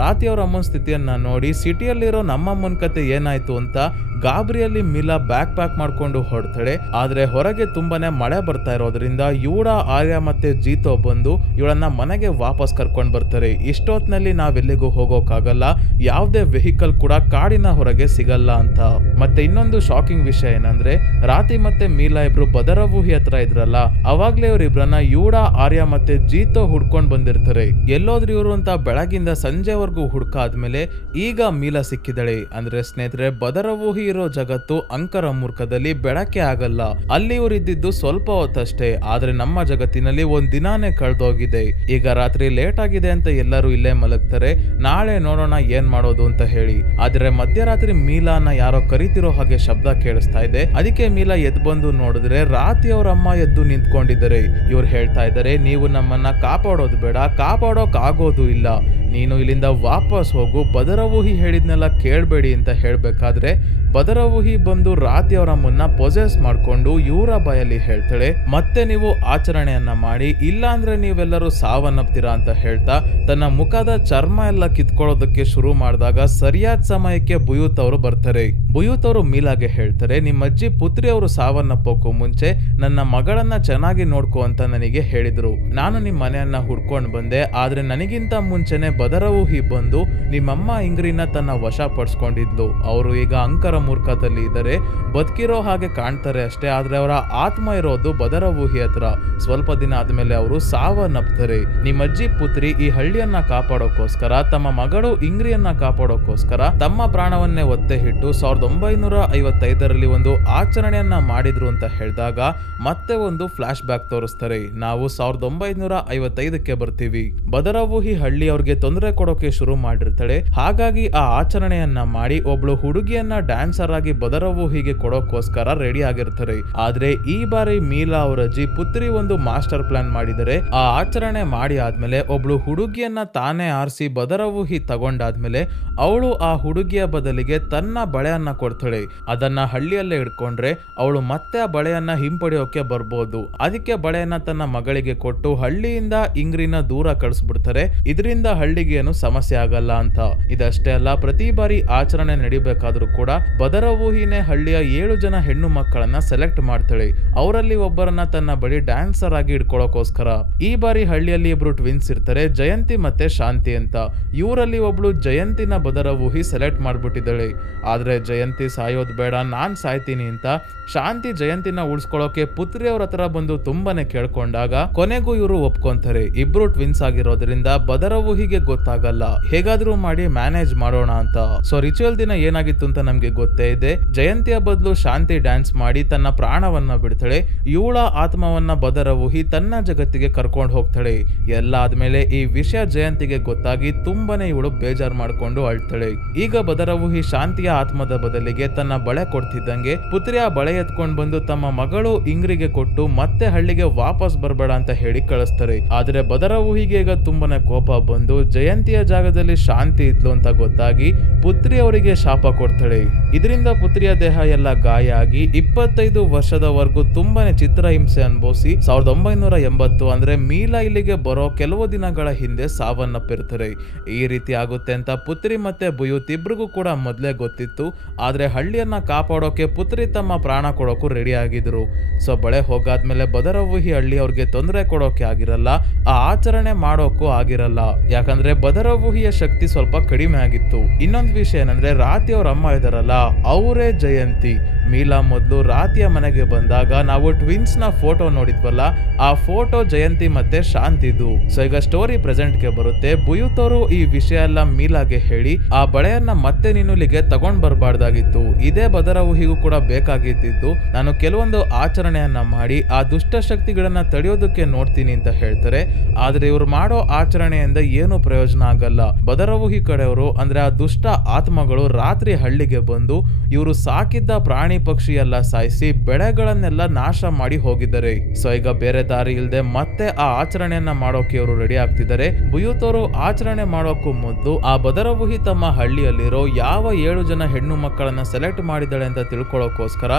ರಾತಿ ಅವ್ರ ಅಮ್ಮನ ಸ್ಥಿತಿಯನ್ನ ನೋಡಿ ಸಿಟಿಯಲ್ಲಿರೋ ನಮ್ಮಮ್ಮನ ಕತೆ ಏನಾಯ್ತು ಅಂತ ಗಾಬರಿಯಲ್ಲಿ ಮೀಲಾ ಬ್ಯಾಕ್ ಪ್ಯಾಕ್ ಮಾಡ್ಕೊಂಡು ಹೊರಡ್ತಾಳೆ. ಆದ್ರೆ ಹೊರಗೆ ತುಂಬಾನೇ ಮಳೆ ಬರ್ತಾ ಇರೋದ್ರಿಂದ ಇವಡ ಆರ್ಯ ಮತ್ತೆ ಜೀತೋ ಬಂದು ಇವಳನ್ನ ಮನೆಗೆ ವಾಪಸ್ ಕರ್ಕೊಂಡ್ ಬರ್ತಾರೆ. ಇಷ್ಟೊತ್ನಲ್ಲಿ ನಾವೆಲ್ಲಿಗೂ ಹೋಗೋಕಾಗಲ್ಲ, ಯಾವ್ದೇ ವೆಹಿಕಲ್ ಕೂಡ ಕಾಡಿನ ಹೊರಗೆ ಸಿಗಲ್ಲ ಅಂತ. ಮತ್ತೆ ಇನ್ನೊಂದು ಶಾಕಿಂಗ್ ವಿಷಯ ಏನಂದ್ರೆ, ರಾತಿ ಮತ್ತೆ ಮೀಲಾ ಇಬ್ರು ಬದರವೂಹಿ ಹತ್ರ ಇದ್ರಲ್ಲ, ಅವಾಗ್ಲೇ ಇವ್ರಿಬ್ರನ್ನ ಇವಡ ಆರ್ಯ ಮತ್ತೆ ಜೀತೋ ಹುಡ್ಕೊಂಡ್ ಬಂದಿರ್ತಾರೆ. ಎಲ್ಲೋದ್ರಿ ಇವ್ರು ಅಂತ ಬೆಳಗಿಂದ ಸಂಜೆವರೆಗೂ ಹುಡ್ಕಾದ್ಮೇಲೆ ಈಗ ಮೀಲಾ ಸಿಕ್ಕಿದಳೆ. ಅಂದ್ರೆ ಸ್ನೇಹಿತರೆ, ಬದರವೂಹಿ ಇರೋ ಜಗತ್ತು ಅಂಕರ ಮೂರ್ಖದಲ್ಲಿ ಬೆಳಕೆ ಆಗಲ್ಲ. ಅಲ್ಲಿ ಇವರಿದ್ದಿದ್ದು ಸ್ವಲ್ಪ ಹೊತ್ತಷ್ಟೇ, ಆದ್ರೆ ನಮ್ಮ ಜಗತ್ತಿನಲ್ಲಿ ಒಂದ್ ದಿನಾನೇ ಕಳೆದೋಗಿದೆ. ಈಗ ರಾತ್ರಿ ಲೇಟ್ ಆಗಿದೆ ಅಂತ ಎಲ್ಲರೂ ಇಲ್ಲೇ ಮಲಗ್ತಾರೆ, ನಾಳೆ ನೋಡೋಣ ಏನ್ ಮಾಡೋದು ಅಂತ ಹೇಳಿ. ಆದ್ರೆ ಮಧ್ಯರಾತ್ರಿ ಮೀಲಾನ ಯಾರೋ ಕರಿತಿರೋ ಹಾಗೆ ಶಬ್ದ ಕೇಳಿಸ್ತಾ ಇದೆ. ಅದಕ್ಕೆ ಮೀಲಾ ಎದ್ದು ಬಂದು ನೋಡಿದ್ರೆ ರಾತಿ ಅವ್ರ ಅಮ್ಮ ಎದ್ದು ನಿಂತ್ಕೊಂಡಿದ್ದಾರೆ. ಇವ್ರು ಹೇಳ್ತಾ ಇದ್ದಾರೆ, ನೀವು ನಮ್ಮನ್ನ ಕಾಪಾಡೋದು ಬೇಡ, ಕಾಪಾಡೋಕ್ ಆಗೋದು ಇಲ್ಲ, ನೀನು ಇಲ್ಲಿಂದ ವಾಪಸ್ ಹೋಗು, ಬದರವೂಹಿ ಹೇಳಿದ್ನೆಲ್ಲ ಕೇಳ್ಬೇಡಿ ಅಂತ ಹೇಳ್ಬೇಕಾದ್ರೆ ಬದರವೂಹಿ ಬಂದು ರಾತಿ ಅವರ ಮುನ್ನ ಪೊಸೆಸ್ ಮಾಡ್ಕೊಂಡು ಇವರ ಬಾಯಲ್ಲಿ ಹೇಳ್ತಾಳೆ, ಮತ್ತೆ ನೀವು ಆಚರಣೆಯನ್ನ ಮಾಡಿ, ಇಲ್ಲ ಅಂದ್ರೆ ನೀವೆಲ್ಲರೂ ಸಾವನ್ನಪ್ತೀರಾ ಅಂತ ಹೇಳ್ತಾ ತನ್ನ ಮುಖದ ಚರ್ಮ ಎಲ್ಲ ಕಿತ್ಕೊಳ್ಳೋದಕ್ಕೆ ಶುರು ಮಾಡಿದಾಗ ಸರಿಯಾದ ಸಮಯಕ್ಕೆ ಬುಯೂತ್ ಅವರು ಬರ್ತಾರೆ. ಬುಯೂತ್ ಅವರು ಮೀಲಾಗೆ ಹೇಳ್ತಾರೆ, ನಿಮ್ಮ ಅಜ್ಜಿ ಪುತ್ರಿ ಅವರು ಸಾವನ್ನಪ್ಪೋಕ್ಕೂ ಮುಂಚೆ ನನ್ನ ಮಗಳನ್ನ ಚೆನ್ನಾಗಿ ನೋಡ್ಕೋ ಅಂತ ನನಗೆ ಹೇಳಿದ್ರು. ನಾನು ನಿಮ್ ಮನೆಯನ್ನ ಹುಡ್ಕೊಂಡ್ ಬಂದೆ, ಆದ್ರೆ ನನಗಿಂತ ಮುಂಚೆನೆ ಬದರವೂಹಿ ಬಂದು ನಿಮ್ಮಮ್ಮ ಇಂಗ್ರಿನ ತನ್ನ ವಶ ಪಡಿಸ್ಕೊಂಡಿದ್ಲು. ಅವರು ಈಗ ಅಂಕರ ಮೂರ್ಖದಲ್ಲಿ ಇದ್ದಾರೆ, ಬದುಕಿರೋ ಹಾಗೆ ಕಾಣ್ತಾರೆ ಅಷ್ಟೇ, ಆದ್ರೆ ಅವರ ಆತ್ಮ ಇರೋದು ಬದರವೂಹಿ ಹತ್ರ. ಸ್ವಲ್ಪ ದಿನ ಆದ್ಮೇಲೆ ಅವರು ಸಾವನ್ನಪ್ತಾರೆ. ನಿಮ್ಮಜ್ಜಿ ಪುತ್ರಿ ಈ ಹಳ್ಳಿಯನ್ನ ಕಾಪಾಡೋಕೋಸ್ಕರ, ತಮ್ಮ ಮಗಳು ಇಂಗ್ರಿಯನ್ನ ಕಾಪಾಡೋಕೋಸ್ಕರ ತಮ್ಮ ಪ್ರಾಣವನ್ನೇ ಒತ್ತೆ ಇಟ್ಟು 1955ರಲ್ಲಿ ಒಂದು ಆಚರಣೆಯನ್ನ ಮಾಡಿದ್ರು ಅಂತ ಹೇಳಿದಾಗ ಮತ್ತೆ ಒಂದು ಫ್ಲಾಶ್ ಬ್ಯಾಕ್ ತೋರಿಸ್ತಾರೆ. ನಾವು 1955ಕ್ಕೆ ಬರ್ತೀವಿ. ಬದರವೂಹಿ ಹಳ್ಳಿ ಅವ್ರಿಗೆ ತೊಂದರೆ ಕೊಡೋಕೆ ಶುರು ಮಾಡಿರ್ತಾಳೆ. ಹಾಗಾಗಿ ಆ ಆಚರಣೆಯನ್ನ ಮಾಡಿ ಒಬ್ಳು ಹುಡುಗಿಯನ್ನ ಡ್ಯಾನ್ಸರ್ ಆಗಿ ಬದರವೂಹಿಗೆ ಕೊಡೋಕೋಸ್ಕರ ರೆಡಿ ಆಗಿರ್ತಾರೆ. ಆದ್ರೆ ಈ ಬಾರಿ ಮೀಲಾ ಅವರ ಅಜ್ಜಿ ಪುತ್ರಿ ಒಂದು ಮಾಸ್ಟರ್ ಪ್ಲಾನ್ ಮಾಡಿದರೆ. ಆ ಆಚರಣೆ ಮಾಡಿ ಆದ್ಮೇಲೆ ಒಬ್ಳು ಹುಡುಗಿಯನ್ನ ತಾನೇ ಆರಿಸಿ ಬದರವೂಹಿ ತಗೊಂಡಾದ್ಮೇಲೆ ಅವಳು ಆ ಹುಡುಗಿಯ ಬದಲಿಗೆ ತನ್ನ ಬಳೆಯನ್ನ ಕೊಡ್ತಾಳೆ. ಅದನ್ನ ಹಳ್ಳಿಯಲ್ಲೇ ಇಟ್ಕೊಂಡ್ರೆ ಅವಳು ಮತ್ತೆ ಆ ಬಳೆಯನ್ನ ಹಿಂಪಡೆಯೋಕೆ ಬರ್ಬೋದು. ಅದಕ್ಕೆ ಬಳೆಯನ್ನ ತನ್ನ ಮಗಳಿಗೆ ಕೊಟ್ಟು ಹಳ್ಳಿಯಿಂದ ಇಂಗ್ರಿನ ದೂರ ಕಳಿಸ್ಬಿಡ್ತಾರೆ. ಇದರಿಂದ ಹಳ್ಳಿಗೆ ಏನು ಸಮಸ್ಯೆ ಆಗಲ್ಲ ಅಂತ. ಇದಷ್ಟೇ ಅಲ್ಲ, ಪ್ರತಿ ಬಾರಿ ಆಚರಣೆ ನಡಿಬೇಕಾದ್ರೂ ಕೂಡ ಬದರವೂಹಿನೇ ಹಳ್ಳಿಯ 7 ಜನ ಹೆಣ್ಣು ಮಕ್ಕಳನ್ನ ಸೆಲೆಕ್ಟ್ ಮಾಡ್ತಾಳೆ, ಅವರಲ್ಲಿ ಒಬ್ಬರನ್ನ ತನ್ನ ಬಳಿ ಡ್ಯಾನ್ಸರ್ ಆಗಿ ಇಟ್ಕೊಳ್ಳೋಕೋಸ್ಕರ. ಈ ಬಾರಿ ಹಳ್ಳಿಯಲ್ಲಿ ಇಬ್ರು ಟ್ವಿನ್ಸ್ ಇರ್ತಾರೆ, ಜಯಂತಿ ಮತ್ತೆ ಶಾಂತಿ ಅಂತ. ಇವರಲ್ಲಿ ಒಬ್ಳು ಜಯಂತಿನ ಬದರವೂಹಿ ಸೆಲೆಕ್ಟ್ ಮಾಡ್ಬಿಟ್ಟಿದ್ದಾಳೆ. ಆದ್ರೆ ಜಯಂತಿ ಸಾಯೋದ್ ಬೇಡ, ನಾನ್ ಸಾಯ್ತೀನಿ ಅಂತ ಶಾಂತಿ ಜಯಂತಿನ ಉಳಿಸ್ಕೊಳ್ಳೋಕೆ ಪುತ್ರಿ ಅವ್ರ ಹತ್ರ ಬಂದು ತುಂಬಾನೇ ಕೇಳ್ಕೊಂಡಾಗ ಕೊನೆಗೂ ಇವರು ಒಪ್ಕೊಂತಾರೆ. ಇಬ್ರು ಟ್ವಿನ್ಸ್ ಆಗಿರೋದ್ರಿಂದ ಬದರವೂಹಿಗೆ ಗೊತ್ತಾಗಲ್ಲ, ಹೇಗಾದ್ರೂ ಮಾಡಿ ಮ್ಯಾನೇಜ್ ಮಾಡೋಣ ಅಂತ. ಸೊ ರಿಚುವಲ್ ದಿನ ಏನಾಗಿತ್ತು ಅಂತ ನಮ್ಗೆ ಗೊತ್ತೇ ಇದೆ. ಜಯಂತಿಯ ಬದಲು ಶಾಂತಿ ಡ್ಯಾನ್ಸ್ ಮಾಡಿ ತನ್ನ ಪ್ರಾಣವನ್ನ ಬಿಡ್ತಾಳೆ. ಇವಳ ಆತ್ಮವನ್ನ ಬದರವೂಹಿ ತನ್ನ ಜಗತ್ತಿಗೆ ಕರ್ಕೊಂಡು ಹೋಗ್ತಾಳೆ. ಎಲ್ಲ ಆದ್ಮೇಲೆ ಈ ವಿಷಯ ಜಯಂತಿಗೆ ಗೊತ್ತಾಗಿ ತುಂಬಾನೇ ಇವಳು ಬೇಜಾರ್ ಮಾಡ್ಕೊಂಡು ಅಳ್ತಾಳೆ. ಈಗ ಬದರವೂಹಿ ಶಾಂತಿಯ ಆತ್ಮದ ಬದಲಿಗೆ ತನ್ನ ಬಳೆ ಕೊಡ್ತಿದ್ದಂಗೆ ಪುತ್ರಿಯ ಬಳೆ ಎತ್ಕೊಂಡ್ ಬಂದು ತಮ್ಮ ಮಗಳು ಇಂಗ್ರಿಗೆ ಕೊಟ್ಟು ಮತ್ತೆ ಹಳ್ಳಿಗೆ ವಾಪಸ್ ಬರ್ಬೇಡ ಅಂತ ಹೇಳಿ ಕಳಿಸ್ತಾರೆ. ಆದ್ರೆ ಬದರವೂಹಿಗೆ ಈಗ ತುಂಬಾನೇ ಕೋಪ ಬಂದು ಜಯಂತಿಯ ಜಾಗದಲ್ಲಿ ಶಾಂತಿ ಇದ್ಲು ಅಂತ ಗೊತ್ತಾಗಿ ಪುತ್ರಿ ಅವರಿಗೆ ಶಾಪ ಕೊಡ್ತಾಳೆ. ಇದರಿಂದ ಪುತ್ರಿಯ ದೇಹ ಎಲ್ಲ ಗಾಯ ಆಗಿ 25 ವರ್ಷದವರೆಗೂ ತುಂಬಾನೇ ಚಿತ್ರಹಿಂಸೆ ಅನುಭವಿಸಿ 1980 ಅಂದ್ರೆ ಮೀಲಾ ಇಲ್ಲಿಗೆ ಬರೋ ಕೆಲವು ದಿನಗಳ ಹಿಂದೆ ಸಾವನ್ನಪ್ಪಿರ್ತಾರೆ. ಈ ರೀತಿ ಆಗುತ್ತೆ ಅಂತ ಪುತ್ರಿ ಮತ್ತೆ ಬುಯೂತ್ ಇಬ್ರಿಗೂ ಕೂಡ ಮೊದಲೇ ಗೊತ್ತಿತ್ತು. ಆದ್ರೆ ಹಳ್ಳಿಯನ್ನ ಕಾಪಾಡೋಕೆ ಪುತ್ರಿ ತಮ್ಮ ಪ್ರಾಣ ಕೊಡೋಕು ರೆಡಿ ಆಗಿದ್ರು. ಸೊ ಬಳೆ ಹೋಗಾದ್ಮೇಲೆ ಬದರವೂಹಿ ಹಳ್ಳಿ ಅವ್ರಿಗೆ ತೊಂದರೆ ಕೊಡೋಕೆ ಆಗಿರಲ್ಲ, ಆ ಆಚರಣೆ ಮಾಡೋಕು ಆಗಿರಲ್ಲ. ಯಾಕಂದ್ರೆ ಬದರವೂಹಿಯ ಶಕ್ತಿ ಸ್ವಲ್ಪ ಕಡಿಮೆ ಆಗಿತ್ತು. ಇನ್ನೊಂದು ವಿಷಯ ಏನಂದ್ರೆ ರಾತಿ ಅವ್ರ ಅಮ್ಮ ಇದಾರಲ್ಲ, ಅವರೇ ಜಯಂತಿ. ಮೀಲಾ ಮೊದಲು ರಾತಿಯ ಮನೆಗೆ ಬಂದಾಗ ನಾವು ಟ್ವಿನ್ಸ್ ನ ಫೋಟೋ ನೋಡಿದ್ವಲ್ಲ, ಆ ಫೋಟೋ ಜಯಂತಿ ಮತ್ತೆ ಶಾಂತಿದು. ಸೊ ಈಗ ಸ್ಟೋರಿ ಪ್ರೆಸೆಂಟ್ ಗೆ ಬರುತ್ತೆ. ಬುಯೂತ್ ಅವರು ಈ ವಿಷಯ ಎಲ್ಲ ಮೀಲಾಗೆ ಹೇಳಿ ಆ ಬಳೆಯನ್ನ ಮತ್ತೆ ನೀನು ಇಲ್ಲಿಗೆ ತಗೊಂಡ್ ಬರ್ಬಾರ್ದಾಗಿತ್ತು, ಇದೇ ಬದರವೂಹಿಗೂ ಕೂಡ ಬೇಕಾಗಿದ್ದು, ನಾನು ಕೆಲವೊಂದು ಆಚರಣೆಯನ್ನ ಮಾಡಿ ಆ ದುಷ್ಟ ಶಕ್ತಿಗಳನ್ನ ತಡೆಯೋದಕ್ಕೆ ನೋಡ್ತೀನಿ ಅಂತ ಹೇಳ್ತಾರೆ. ಆದ್ರೆ ಇವ್ರು ಮಾಡೋ ಆಚರಣೆಯಿಂದ ಏನು ಪ್ರಯೋಜನ ಆಗಲ್ಲ. ಬದರವೂಹಿ ಕಡೆಯವರು ಅಂದ್ರೆ ಆ ದುಷ್ಟ ಆತ್ಮಗಳು ರಾತ್ರಿ ಹಳ್ಳಿಗೆ ಬಂದು ಇವರು ಸಾಕಿದ್ದ ಪ್ರಾಣಿ ಪಕ್ಷಿ ಎಲ್ಲ ಸಾಯಿಸಿ ಬೆಳೆಗಳನ್ನೆಲ್ಲ ನಾಶ ಮಾಡಿ ಹೋಗಿದ್ದಾರೆ. ಸೊ ಈಗ ಬೇರೆ ದಾರಿ ಇಲ್ಲದೆ ಮತ್ತೆ ಆ ಆಚರಣೆಯನ್ನ ಮಾಡೋಕೆ ಇವರು ರೆಡಿ ಆಗ್ತಿದ್ದಾರೆ. ಬುಯೂತ್ ಅವರು ಆಚರಣೆ ಮಾಡೋಕ್ಕೂ ಮೊದಲು ಆ ಬದರವೂಹಿ ತಮ್ಮ ಹಳ್ಳಿಯಲ್ಲಿರೋ ಯಾವ 7 ಜನ ಹೆಣ್ಣು ಮಕ್ಕಳನ್ನ ಸೆಲೆಕ್ಟ್ ಮಾಡಿದಾಳೆ ಅಂತ ತಿಳ್ಕೊಳ್ಳೋಕೋಸ್ಕರ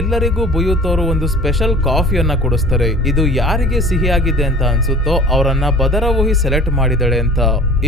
ಎಲ್ಲರಿಗೂ ಬುಯೂತ್ ಅವರು ಒಂದು ಸ್ಪೆಷಲ್ ಕಾಫಿಯನ್ನ ಕೊಡಿಸ್ತಾರೆ. ಇದು ಯಾರಿಗೆ ಸಿಹಿಯಾಗಿದೆ ಅಂತ ಅನ್ಸುತ್ತೋ ಅವರನ್ನ ಬದರವೂಹಿ ಸೆಲೆಕ್ಟ್ ಮಾಡಿದಾಳೆ ಅಂತ.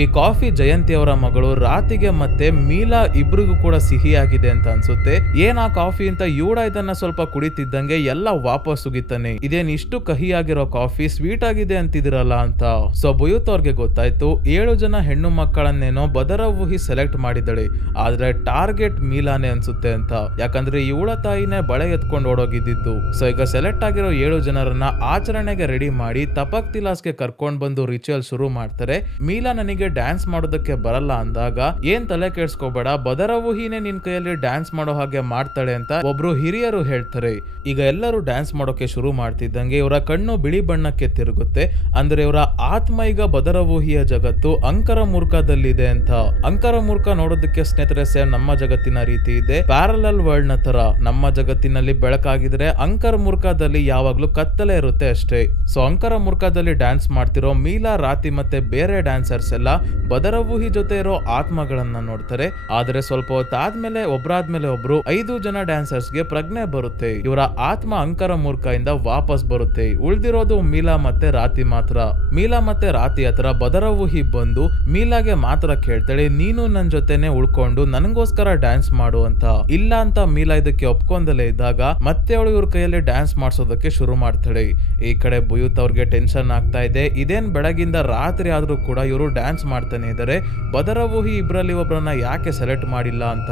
ಈ ಕಾಫಿ ಜಯಂತಿ ಅವರ ಮಗಳು ರಾತಿಗೆ ಮತ್ತೆ ಮೀಲಾ ಇಬ್ರಿಗೂ ಕೂಡ ಸಿಹಿಯಾಗಿದೆ ಅಂತ ಅನ್ಸುತ್ತೆ. ಏನ್ ಆ ಕಾಫಿ ಅಂತ ಇವಳ ಇದನ್ನ ಸ್ವಲ್ಪ ಕುಡಿತಿದ್ದಂಗೆ ಎಲ್ಲ ವಾಪಸ್ ಉಗಿತಾನೆ. ಇದೇನ್ ಇಷ್ಟು ಕಹಿಯಾಗಿರೋ ಕಾಫಿ ಸ್ವೀಟ್ ಆಗಿದೆ ಅಂತಿದಿರಲ್ಲ ಅಂತ. ಸೊ ಬುಯೂತ್ ಅವ್ರಿಗೆ ಗೊತ್ತಾಯ್ತು 7 ಜನ ಹೆಣ್ಣು ಮಕ್ಕಳನ್ನೇನೋ ಬದರವೂಹಿ ಸೆಲೆಕ್ಟ್ ಮಾಡಿದಳೆ, ಆದ್ರೆ ಟಾರ್ಗೆಟ್ ಮೀಲಾನೆ ಅನ್ಸುತ್ತೆ ಅಂತ. ಯಾಕಂದ್ರೆ ಇವಳ ತಾಯಿನೇ ಬಳೆ ಎತ್ಕೊಂಡು ಓಡೋಗಿದ್ದು. ಸೊ ಈಗ ಸೆಲೆಕ್ಟ್ ಆಗಿರೋ 7 ಜನರನ್ನ ಆಚರಣೆಗೆ ರೆಡಿ ಮಾಡಿ ತಪಕ್ ತಿಲಾಸ್ಗೆ ಕರ್ಕೊಂಡ್ ಬಂದು ರಿಚುವಲ್ ಶುರು ಮಾಡ್ತಾರೆ. ಮೀಲಾ ನನಗೆ ಡ್ಯಾನ್ಸ್ ಮಾಡೋದಕ್ಕೆ ಬರಲ್ಲ ಅಂದಾಗ ಏನ್ ತಲೆ ಕೆಡ್ಸ್ಕೋಬೇಡ, ಬದರವೂಹಿನೇ ನಿನ್ ಕೈಯಲ್ಲಿ ಡ್ಯಾನ್ಸ್ ಮಾಡೋ ಹಾಗೆ ಮಾಡ್ತಾಳೆ ಅಂತ ಒಬ್ರು ಹಿರಿಯರು ಹೇಳ್ತಾರೆ. ಈಗ ಎಲ್ಲರೂ ಡ್ಯಾನ್ಸ್ ಮಾಡೋಕೆ ಶುರು ಮಾಡ್ತಿದ್ದಂಗೆ ಇವರ ಕಣ್ಣು ಬಿಳಿ ಬಣ್ಣಕ್ಕೆ ತಿರುಗುತ್ತೆ. ಅಂದ್ರೆ ಇವರ ಆತ್ಮ ಈಗ ಬದರವೂಹಿಯ ಜಗತ್ತು ಅಂಕರಮೂರ್ಖದಲ್ಲಿದೆ ಅಂತ. ಅಂಕರಮೂರ್ಖ ನೋಡೋದಕ್ಕೆ ಸ್ನೇಹಿತರೆ ಸೇಮ್ ನಮ್ಮ ಜಗತ್ತಿನ ರೀತಿ ಇದೆ, ಪ್ಯಾರಲಲ್ ವರ್ಲ್ಡ್ ನ ತರ. ನಮ್ಮ ಜಗತ್ತಿನಲ್ಲಿ ಬೆಳಕಾಗಿದ್ರೆ ಅಂಕರಮೂರ್ಖದಲ್ಲಿ ಯಾವಾಗ್ಲೂ ಕತ್ತಲೆ ಇರುತ್ತೆ ಅಷ್ಟೇ. ಸೊ ಅಂಕರಮೂರ್ಖದಲ್ಲಿ ಡ್ಯಾನ್ಸ್ ಮಾಡ್ತಿರೋ ಮೀಲಾ, ರಾತಿ ಮತ್ತೆ ಬೇರೆ ಡ್ಯಾನ್ಸರ್ಸ್ ಎಲ್ಲ ಬದರವೂಹಿ ಜೊತೆ ಇರೋ ಆತ್ಮಗಳನ್ನ ನೋಡ್ತಾರೆ. ಆದ್ರೆ ಸ್ವಲ್ಪ ಹೊತ್ತಾದ್ಮೇಲೆ ಒಬ್ರಾದ್ಮೇಲೆ ಒಬ್ರು 5 ಜನ ಡ್ಯಾನ್ಸರ್ಸ್ ಗೆ ಪ್ರಜ್ಞೆ ಬರುತ್ತೆ. ಇವರ ಆತ್ಮ ಅಂಕರಮೂರ್ಖ ಇಂದ ವಾಪಸ್ ಬರುತ್ತೆ. ಉಳಿದಿರೋದು ಮೀಲಾ ಮತ್ತೆ ರಾತಿ ಮಾತ್ರ. ಮೀಲಾ ಮತ್ತೆ ರಾತಿ ಹತ್ರ ಬದರವೂಹಿ ಬಂದು ಮೀಲಾಗೆ ಮಾತ್ರ ಕೇಳ್ತಾಳೆ, ನೀನು ನನ್ ಜೊತೆನೆ ಉಳ್ಕೊಂಡು ನನಗೋಸ್ಕರ ಡ್ಯಾನ್ಸ್ ಮಾಡು ಅಂತ. ಇಲ್ಲ ಅಂತ ಮೀಲಾ ಇದಕ್ಕೆ ಒಪ್ಕೊಂಡಲೇ ಇದ್ದಾಗ ಮತ್ತೆ ಅವಳು ಇವ್ರ ಕೈಯಲ್ಲಿ ಡ್ಯಾನ್ಸ್ ಮಾಡ್ಸೋದಕ್ಕೆ ಶುರು ಮಾಡ್ತಾಳೆ. ಈ ಕಡೆ ಬುಯೂತ್ ಅವ್ರಿಗೆ ಟೆನ್ಷನ್ ಆಗ್ತಾ ಇದೆ. ಇದೇನ್ ಬೆಳಗಿಂದ ರಾತ್ರಿ ಆದ್ರೂ ಕೂಡ ಇವರು ಡ್ಯಾನ್ಸ್ ಮಾಡ್ತಾನೆ ಇದಾರೆ, ಬದರವೂಹಿ ಇಬ್ರಲ್ಲಿ ಒಬ್ರನ್ನ ಯಾಕೆ ಸೆಲೆಕ್ಟ್ ಮಾಡಿಲ್ಲ ಅಂತ.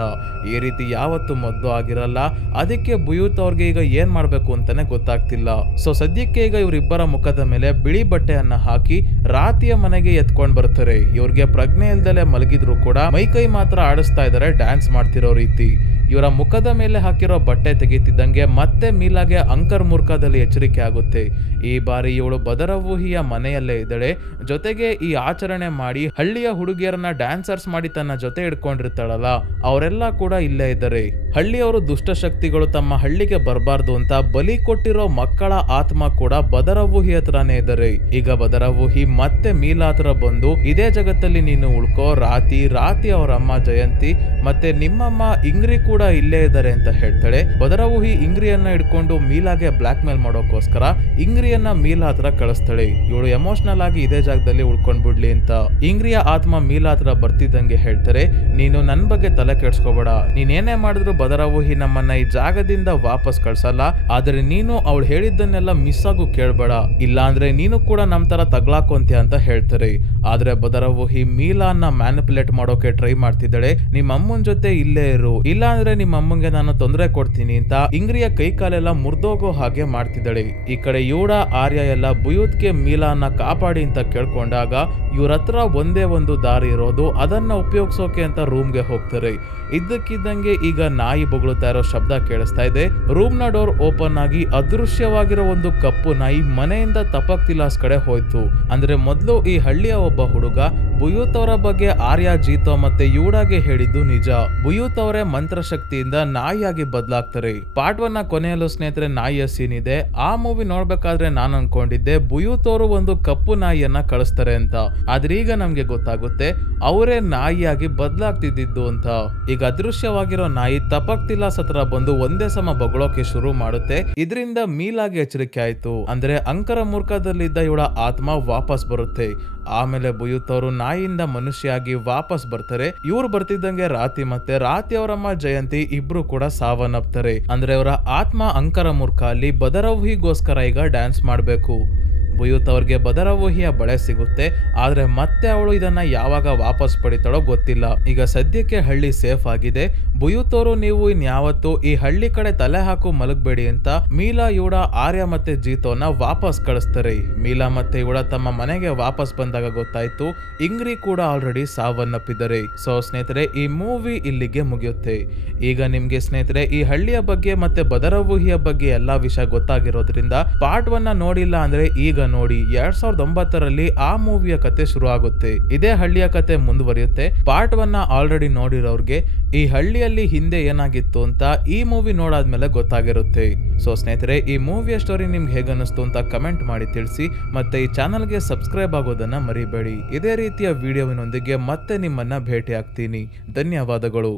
ಈ ರೀತಿ ಯಾವತ್ತು ಮೊದಲು ಆಗಿರಲ್ಲ. ಅದಕ್ಕೆ ಬುಯೂತ್ ಅವ್ರಿಗೆ ಈಗ ಏನ್ ಮಾಡ್ಬೇಕು ಅಂತಾನೆ ಗೊತ್ತಾಗ್ತಿಲ್ಲ. ಸೊ ಸದ್ಯಕ್ಕೆ ಈಗ ಇವರಿಬ್ಬರ ಮುಖದ ಮೇಲೆ ಬಿಳಿ ಬಟ್ಟೆಯನ್ನ ಹಾಕಿ ರಾತಿಯ ಮನೆಗೆ ಎತ್ಕೊಂಡ್ ಬರ್ತಾರೆ. ಇವ್ರಿಗೆ ಪ್ರಜ್ಞೆ ಇಲ್ದಲೆ ಮಲಗಿದ್ರು ಕೂಡ ಮೈಕೈ ಮಾತ್ರ ಆಡಿಸ್ತಾ ಇದಾರೆ ಡ್ಯಾನ್ಸ್ ಮಾಡ್ತಿರೋ ರೀತಿ. ಇವರ ಮುಖದ ಮೇಲೆ ಹಾಕಿರೋ ಬಟ್ಟೆ ತೆಗಿತಿದ್ದಂಗೆ ಮತ್ತೆ ಮೀಲಾಗೆ ಅಂಕರ್ಮೂರ್ಖದಲ್ಲಿ ಎಚ್ಚರಿಕೆ ಆಗುತ್ತೆ. ಈ ಬಾರಿ ಇವಳು ಬದರವೂಹಿಯ ಮನೆಯಲ್ಲೇ ಇದ್ದಾಳೆ. ಜೊತೆಗೆ ಈ ಆಚರಣೆ ಮಾಡಿ ಹಳ್ಳಿಯ ಹುಡುಗಿಯರನ್ನ ಡ್ಯಾನ್ಸರ್ಸ್ ಮಾಡಿ ತನ್ನ ಜೊತೆ ಇಟ್ಕೊಂಡಿರ್ತಾಳಲ್ಲ, ಅವರೆಲ್ಲ ಕೂಡ ಇಲ್ಲೇ ಇದ್ದಾರೆ. ಹಳ್ಳಿಯವರು ದುಷ್ಟಶಕ್ತಿಗಳು ತಮ್ಮ ಹಳ್ಳಿಗೆ ಬರಬಾರ್ದು ಅಂತ ಬಲಿ ಕೊಟ್ಟಿರೋ ಮಕ್ಕಳ ಆತ್ಮ ಕೂಡ ಬದರವೂಹಿ ಹತ್ರನೇ ಇದ್ದಾರೆ. ಈಗ ಬದರವೂಹಿ ಮತ್ತೆ ಮೀಲಾ ಹತ್ರ ಬಂದು ಇದೇ ಜಗತ್ತಲ್ಲಿ ನೀನು ಉಳ್ಕೋ, ರಾತಿ ಅವರ ಅಮ್ಮ ಜಯಂತಿ ಮತ್ತೆ ನಿಮ್ಮಮ್ಮ ಇಂಗ್ರಿ ಕೂಡ ಇಲ್ಲೇ ಇದ್ದಾರೆ ಅಂತ ಹೇಳ್ತಾಳೆ. ಬದರವೂಹಿ ಇಂಗ್ರಿಯನ್ನ ಇಟ್ಕೊಂಡು ಮೀಲಾಗೆ ಬ್ಲಾಕ್ ಮೇಲ್ ಮಾಡೋಕೋಸ್ಕರ ಇಂಗ್ರಿಯನ್ನ ಮೀಲಾ ಹತ್ರ ಕಳಿಸ್ತಾಳೆ. ಇವಳು ಎಮೋಷನಲ್ ಆಗಿ ಇದೇ ಜಾಗದಲ್ಲಿ ಉಳ್ಕೊಂಡ್ ಬಿಡ್ಲಿ ಅಂತ. ಇಂಗ್ರಿಯ ಆತ್ಮ ಮೀಲಾ ಹತ್ರ ಬರ್ತಿದ್ದಂಗೆ ಹೇಳ್ತಾರೆ, ನೀನು ನನ್ ಬಗ್ಗೆ ತಲೆ ಕೆಡ್ಸ್ಕೋಬೇಡ, ನೀನೇನೇ ಮಾಡಿದ್ರು ಬದರವೂಹಿ ನಮ್ಮನ್ನ ಈ ಜಾಗದಿಂದ ವಾಪಸ್ ಕಳ್ಸಲ್ಲ. ಆದ್ರೆ ನೀನು ಅವಳು ಹೇಳಿದ್ದನ್ನೆಲ್ಲ ಮಿಸ್ ಆಗು ಕೇಳ್ಬೇಡ, ಇಲ್ಲ ಅಂದ್ರೆ ನೀನು ಕೂಡ ನಮ್ ತರ ತಗ್ಲಾಕೊಂತ್ಯ ಅಂತ ಹೇಳ್ತಾರೆ. ಆದ್ರೆ ಬದರವೂಹಿ ಮೀಲಾನ್ನ ಮ್ಯಾನಿಪುಲೇಟ್ ಮಾಡೋಕೆ ಟ್ರೈ ಮಾಡ್ತಿದ್ದಾಳೆ. ನಿಮ್ಮ ಅಮ್ಮನ ಜೊತೆ ಇಲ್ಲೇ ಇರು, ಇಲ್ಲ ಅಂದ್ರೆ ನಿಮ್ಮ ಅಮ್ಮಂಗೆ ನಾನು ತೊಂದರೆ ಕೊಡ್ತೀನಿ ಅಂತ ಇಂಗ್ರಿಯ ಕೈ ಕಾಲೆಲ್ಲ ಮುರಿದೋಗೋ ಹಾಗೆ ಮಾಡ್ತಿದ್ದಾಳೆ. ಈ ಕಡೆ ಯೂಡ, ಆರ್ಯ ಎಲ್ಲ ಬುಯೂತ್ಗೆ ಮೀಲಾನ್ನ ಕಾಪಾಡಿ ಅಂತ ಕೇಳ್ಕೊಂಡಾಗ ಇವ್ರ ಹತ್ರ ಒಂದೇ ಒಂದು ದಾರಿ ಇರೋದು, ಅದನ್ನ ಉಪಯೋಗಿಸೋಕೆ ಅಂತ ರೂಮ್ಗೆ ಹೋಗ್ತಾರೆ. ಇದ್ದಕ್ಕಿದ್ದಂಗೆ ಈಗ ನಾಯಿ ಬೊಗಳುತ್ತಾ ಇರೋ ಶಬ್ದ ಕೇಳಿಸ್ತಾ ಇದೆ. ರೂಮ್ ನ ಡೋರ್ ಓಪನ್ ಆಗಿ ಅದೃಶ್ಯವಾಗಿರೋ ಒಂದು ಕಪ್ಪು ನಾಯಿ ಮನೆಯಿಂದ ತಪಕ್ತಿಲಾಸ್ ಕಡೆ ಹೋಯ್ತು. ಅಂದ್ರೆ ಮೊದಲು ಈ ಹಳ್ಳಿಯ ಒಬ್ಬ ಹುಡುಗ ಬುಯೂತ್ ಅವರ ಬಗ್ಗೆ ಆರ್ಯ, ಜೀತೋ ಮತ್ತೆ ಯೂಡಾಗೆ ಹೇಳಿದ್ದು ನಿಜ. ಬುಯೂತ್ ಅವರೇ ಮಂತ್ರಶಕ್ತಿಯಿಂದ ನಾಯಿಯಾಗಿ ಬದಲಾಗ್ತಾರೆ. ಪಾರ್ಟ್ 1 ನ ಕೊನೆಯಲ್ಲೂ ಸ್ನೇಹಿತರೆ ನಾಯಿಯ ಸೀನ್ ಇದೆ. ಆ ಮೂವಿ ನೋಡ್ಬೇಕಾದ್ರೆ ನಾನು ಅನ್ಕೊಂಡಿದ್ದೆ ಬುಯೂತ್ ಅವರು ಒಂದು ಕಪ್ಪು ನಾಯಿಯನ್ನ ಕಳಿಸ್ತಾರೆ ಅಂತ. ಆದ್ರೆ ಈಗ ನಮ್ಗೆ ಗೊತ್ತಾಗುತ್ತೆ ಅವರೇ ನಾಯಿಯಾಗಿ ಬದಲಾಗ್ತಿದ್ದು ಅಂತ. ಈಗ ಅದೃಶ್ಯವಾಗಿರೋ ನಾಯಿ ತಪಕ್ತಿಲಾಸ್ ಹತ್ರ ಬಂದು ಒಂದೇ ಸಮ ಬಗಳೋಕೆ ಶುರು ಮಾಡುತ್ತೆ. ಇದರಿಂದ ಮೀಲಾಗೆ ಎಚ್ಚರಿಕೆ ಆಯ್ತು. ಅಂದ್ರೆ ಅಂಕರಮೂರ್ಖದಲ್ಲಿದ್ದ ಇವಳ ಆತ್ಮ ವಾಪಸ್ ಬರುತ್ತೆ. ಆಮೇಲೆ ಬುಯೂತ್ ಅವರು ನಾಯಿಯಿಂದ ಮನುಷ್ಯಾಗಿ ವಾಪಸ್ ಬರ್ತಾರೆ. ಇವ್ರು ಬರ್ತಿದ್ದಂಗೆ ರಾತಿ ಅವರಮ್ಮ ಜಯಂತಿ ಇಬ್ರು ಕೂಡ ಸಾವನ್ನಪ್ತಾರೆ. ಅಂದ್ರೆ ಅವರ ಆತ್ಮ ಅಂಕರಮೂರ್ಖ ಅಲ್ಲಿ ಬದರವೂಹಿಗೋಸ್ಕರ ಈಗ ಡ್ಯಾನ್ಸ್ ಮಾಡ್ಬೇಕು. ಬುಯೂತ್ ಅವ್ರಿಗೆ ಬದರವೂಹಿಯ ಬಳೆ ಸಿಗುತ್ತೆ. ಆದ್ರೆ ಮತ್ತೆ ಅವಳು ಇದನ್ನ ಯಾವಾಗ ವಾಪಸ್ ಪಡಿತಾಳೋ ಗೊತ್ತಿಲ್ಲ. ಈಗ ಸದ್ಯಕ್ಕೆ ಹಳ್ಳಿ ಸೇಫ್ ಆಗಿದೆ. ಬುಯೂತ್ ಅವರು ನೀವು ಇನ್ಯಾವತ್ತು ಈ ಹಳ್ಳಿ ಕಡೆ ತಲೆ ಹಾಕು ಮಲಗಬೇಡಿ ಅಂತ ಮೀಲಾ, ಯೂಡ, ಆರ್ಯ ಮತ್ತೆ ಜೀತೋನ ವಾಪಸ್ ಕಳಿಸ್ತಾರೆ. ಮೀಲಾ ಮತ್ತೆ ಯೂಡ ತಮ್ಮ ಮನೆಗೆ ವಾಪಸ್ ಬಂದಾಗ ಗೊತ್ತಾಯ್ತು ಇಂಗ್ರಿ ಕೂಡ ಆಲ್ರೆಡಿ ಸಾವನ್ನಪ್ಪಿದ್ದಾರೆ. ಸೊ ಸ್ನೇಹಿತರೆ ಈ ಮೂವಿ ಇಲ್ಲಿಗೆ ಮುಗಿಯುತ್ತೆ. ಈಗ ನಿಮ್ಗೆ ಸ್ನೇಹಿತರೆ ಈ ಹಳ್ಳಿಯ ಬಗ್ಗೆ ಮತ್ತೆ ಬದರವೂಹಿಯ ಬಗ್ಗೆ ಎಲ್ಲಾ ವಿಷಯ ಗೊತ್ತಾಗಿರೋದ್ರಿಂದ ಪಾರ್ಟ್ 1 ನೋಡಿಲ್ಲ ಅಂದ್ರೆ ಈಗ ನೋಡಿ. 2009ರಲ್ಲಿ ಆ ಮೂವಿಯ ಕತೆ ಶುರು ಆಗುತ್ತೆ. ಇದೇ ಹಳ್ಳಿಯ ಕತೆ ಮುಂದುವರಿಯುತ್ತೆ. ಪಾರ್ಟ್ 1 ಆಲ್ರೆಡಿ ನೋಡಿರೋರ್ಗೆ ಈ ಹಳ್ಳಿಯಲ್ಲಿ ಹಿಂದೆ ಏನಾಗಿತ್ತು ಅಂತ ಈ ಮೂವಿ ನೋಡಾದ್ಮೇಲೆ ಗೊತ್ತಾಗಿರುತ್ತೆ. ಸೊ ಸ್ನೇಹಿತರೆ ಈ ಮೂವಿಯ ಸ್ಟೋರಿ ನಿಮ್ಗೆ ಹೇಗನ್ನಿಸ್ತು ಅಂತ ಕಮೆಂಟ್ ಮಾಡಿ ತಿಳಿಸಿ. ಮತ್ತೆ ಈ ಚಾನಲ್ಗೆ ಸಬ್ಸ್ಕ್ರೈಬ್ ಆಗೋದನ್ನ ಮರಿಬೇಡಿ. ಇದೇ ರೀತಿಯ ವಿಡಿಯೋವಿನೊಂದಿಗೆ ಮತ್ತೆ ನಿಮ್ಮನ್ನ ಭೇಟಿ ಆಗ್ತೀನಿ. ಧನ್ಯವಾದಗಳು.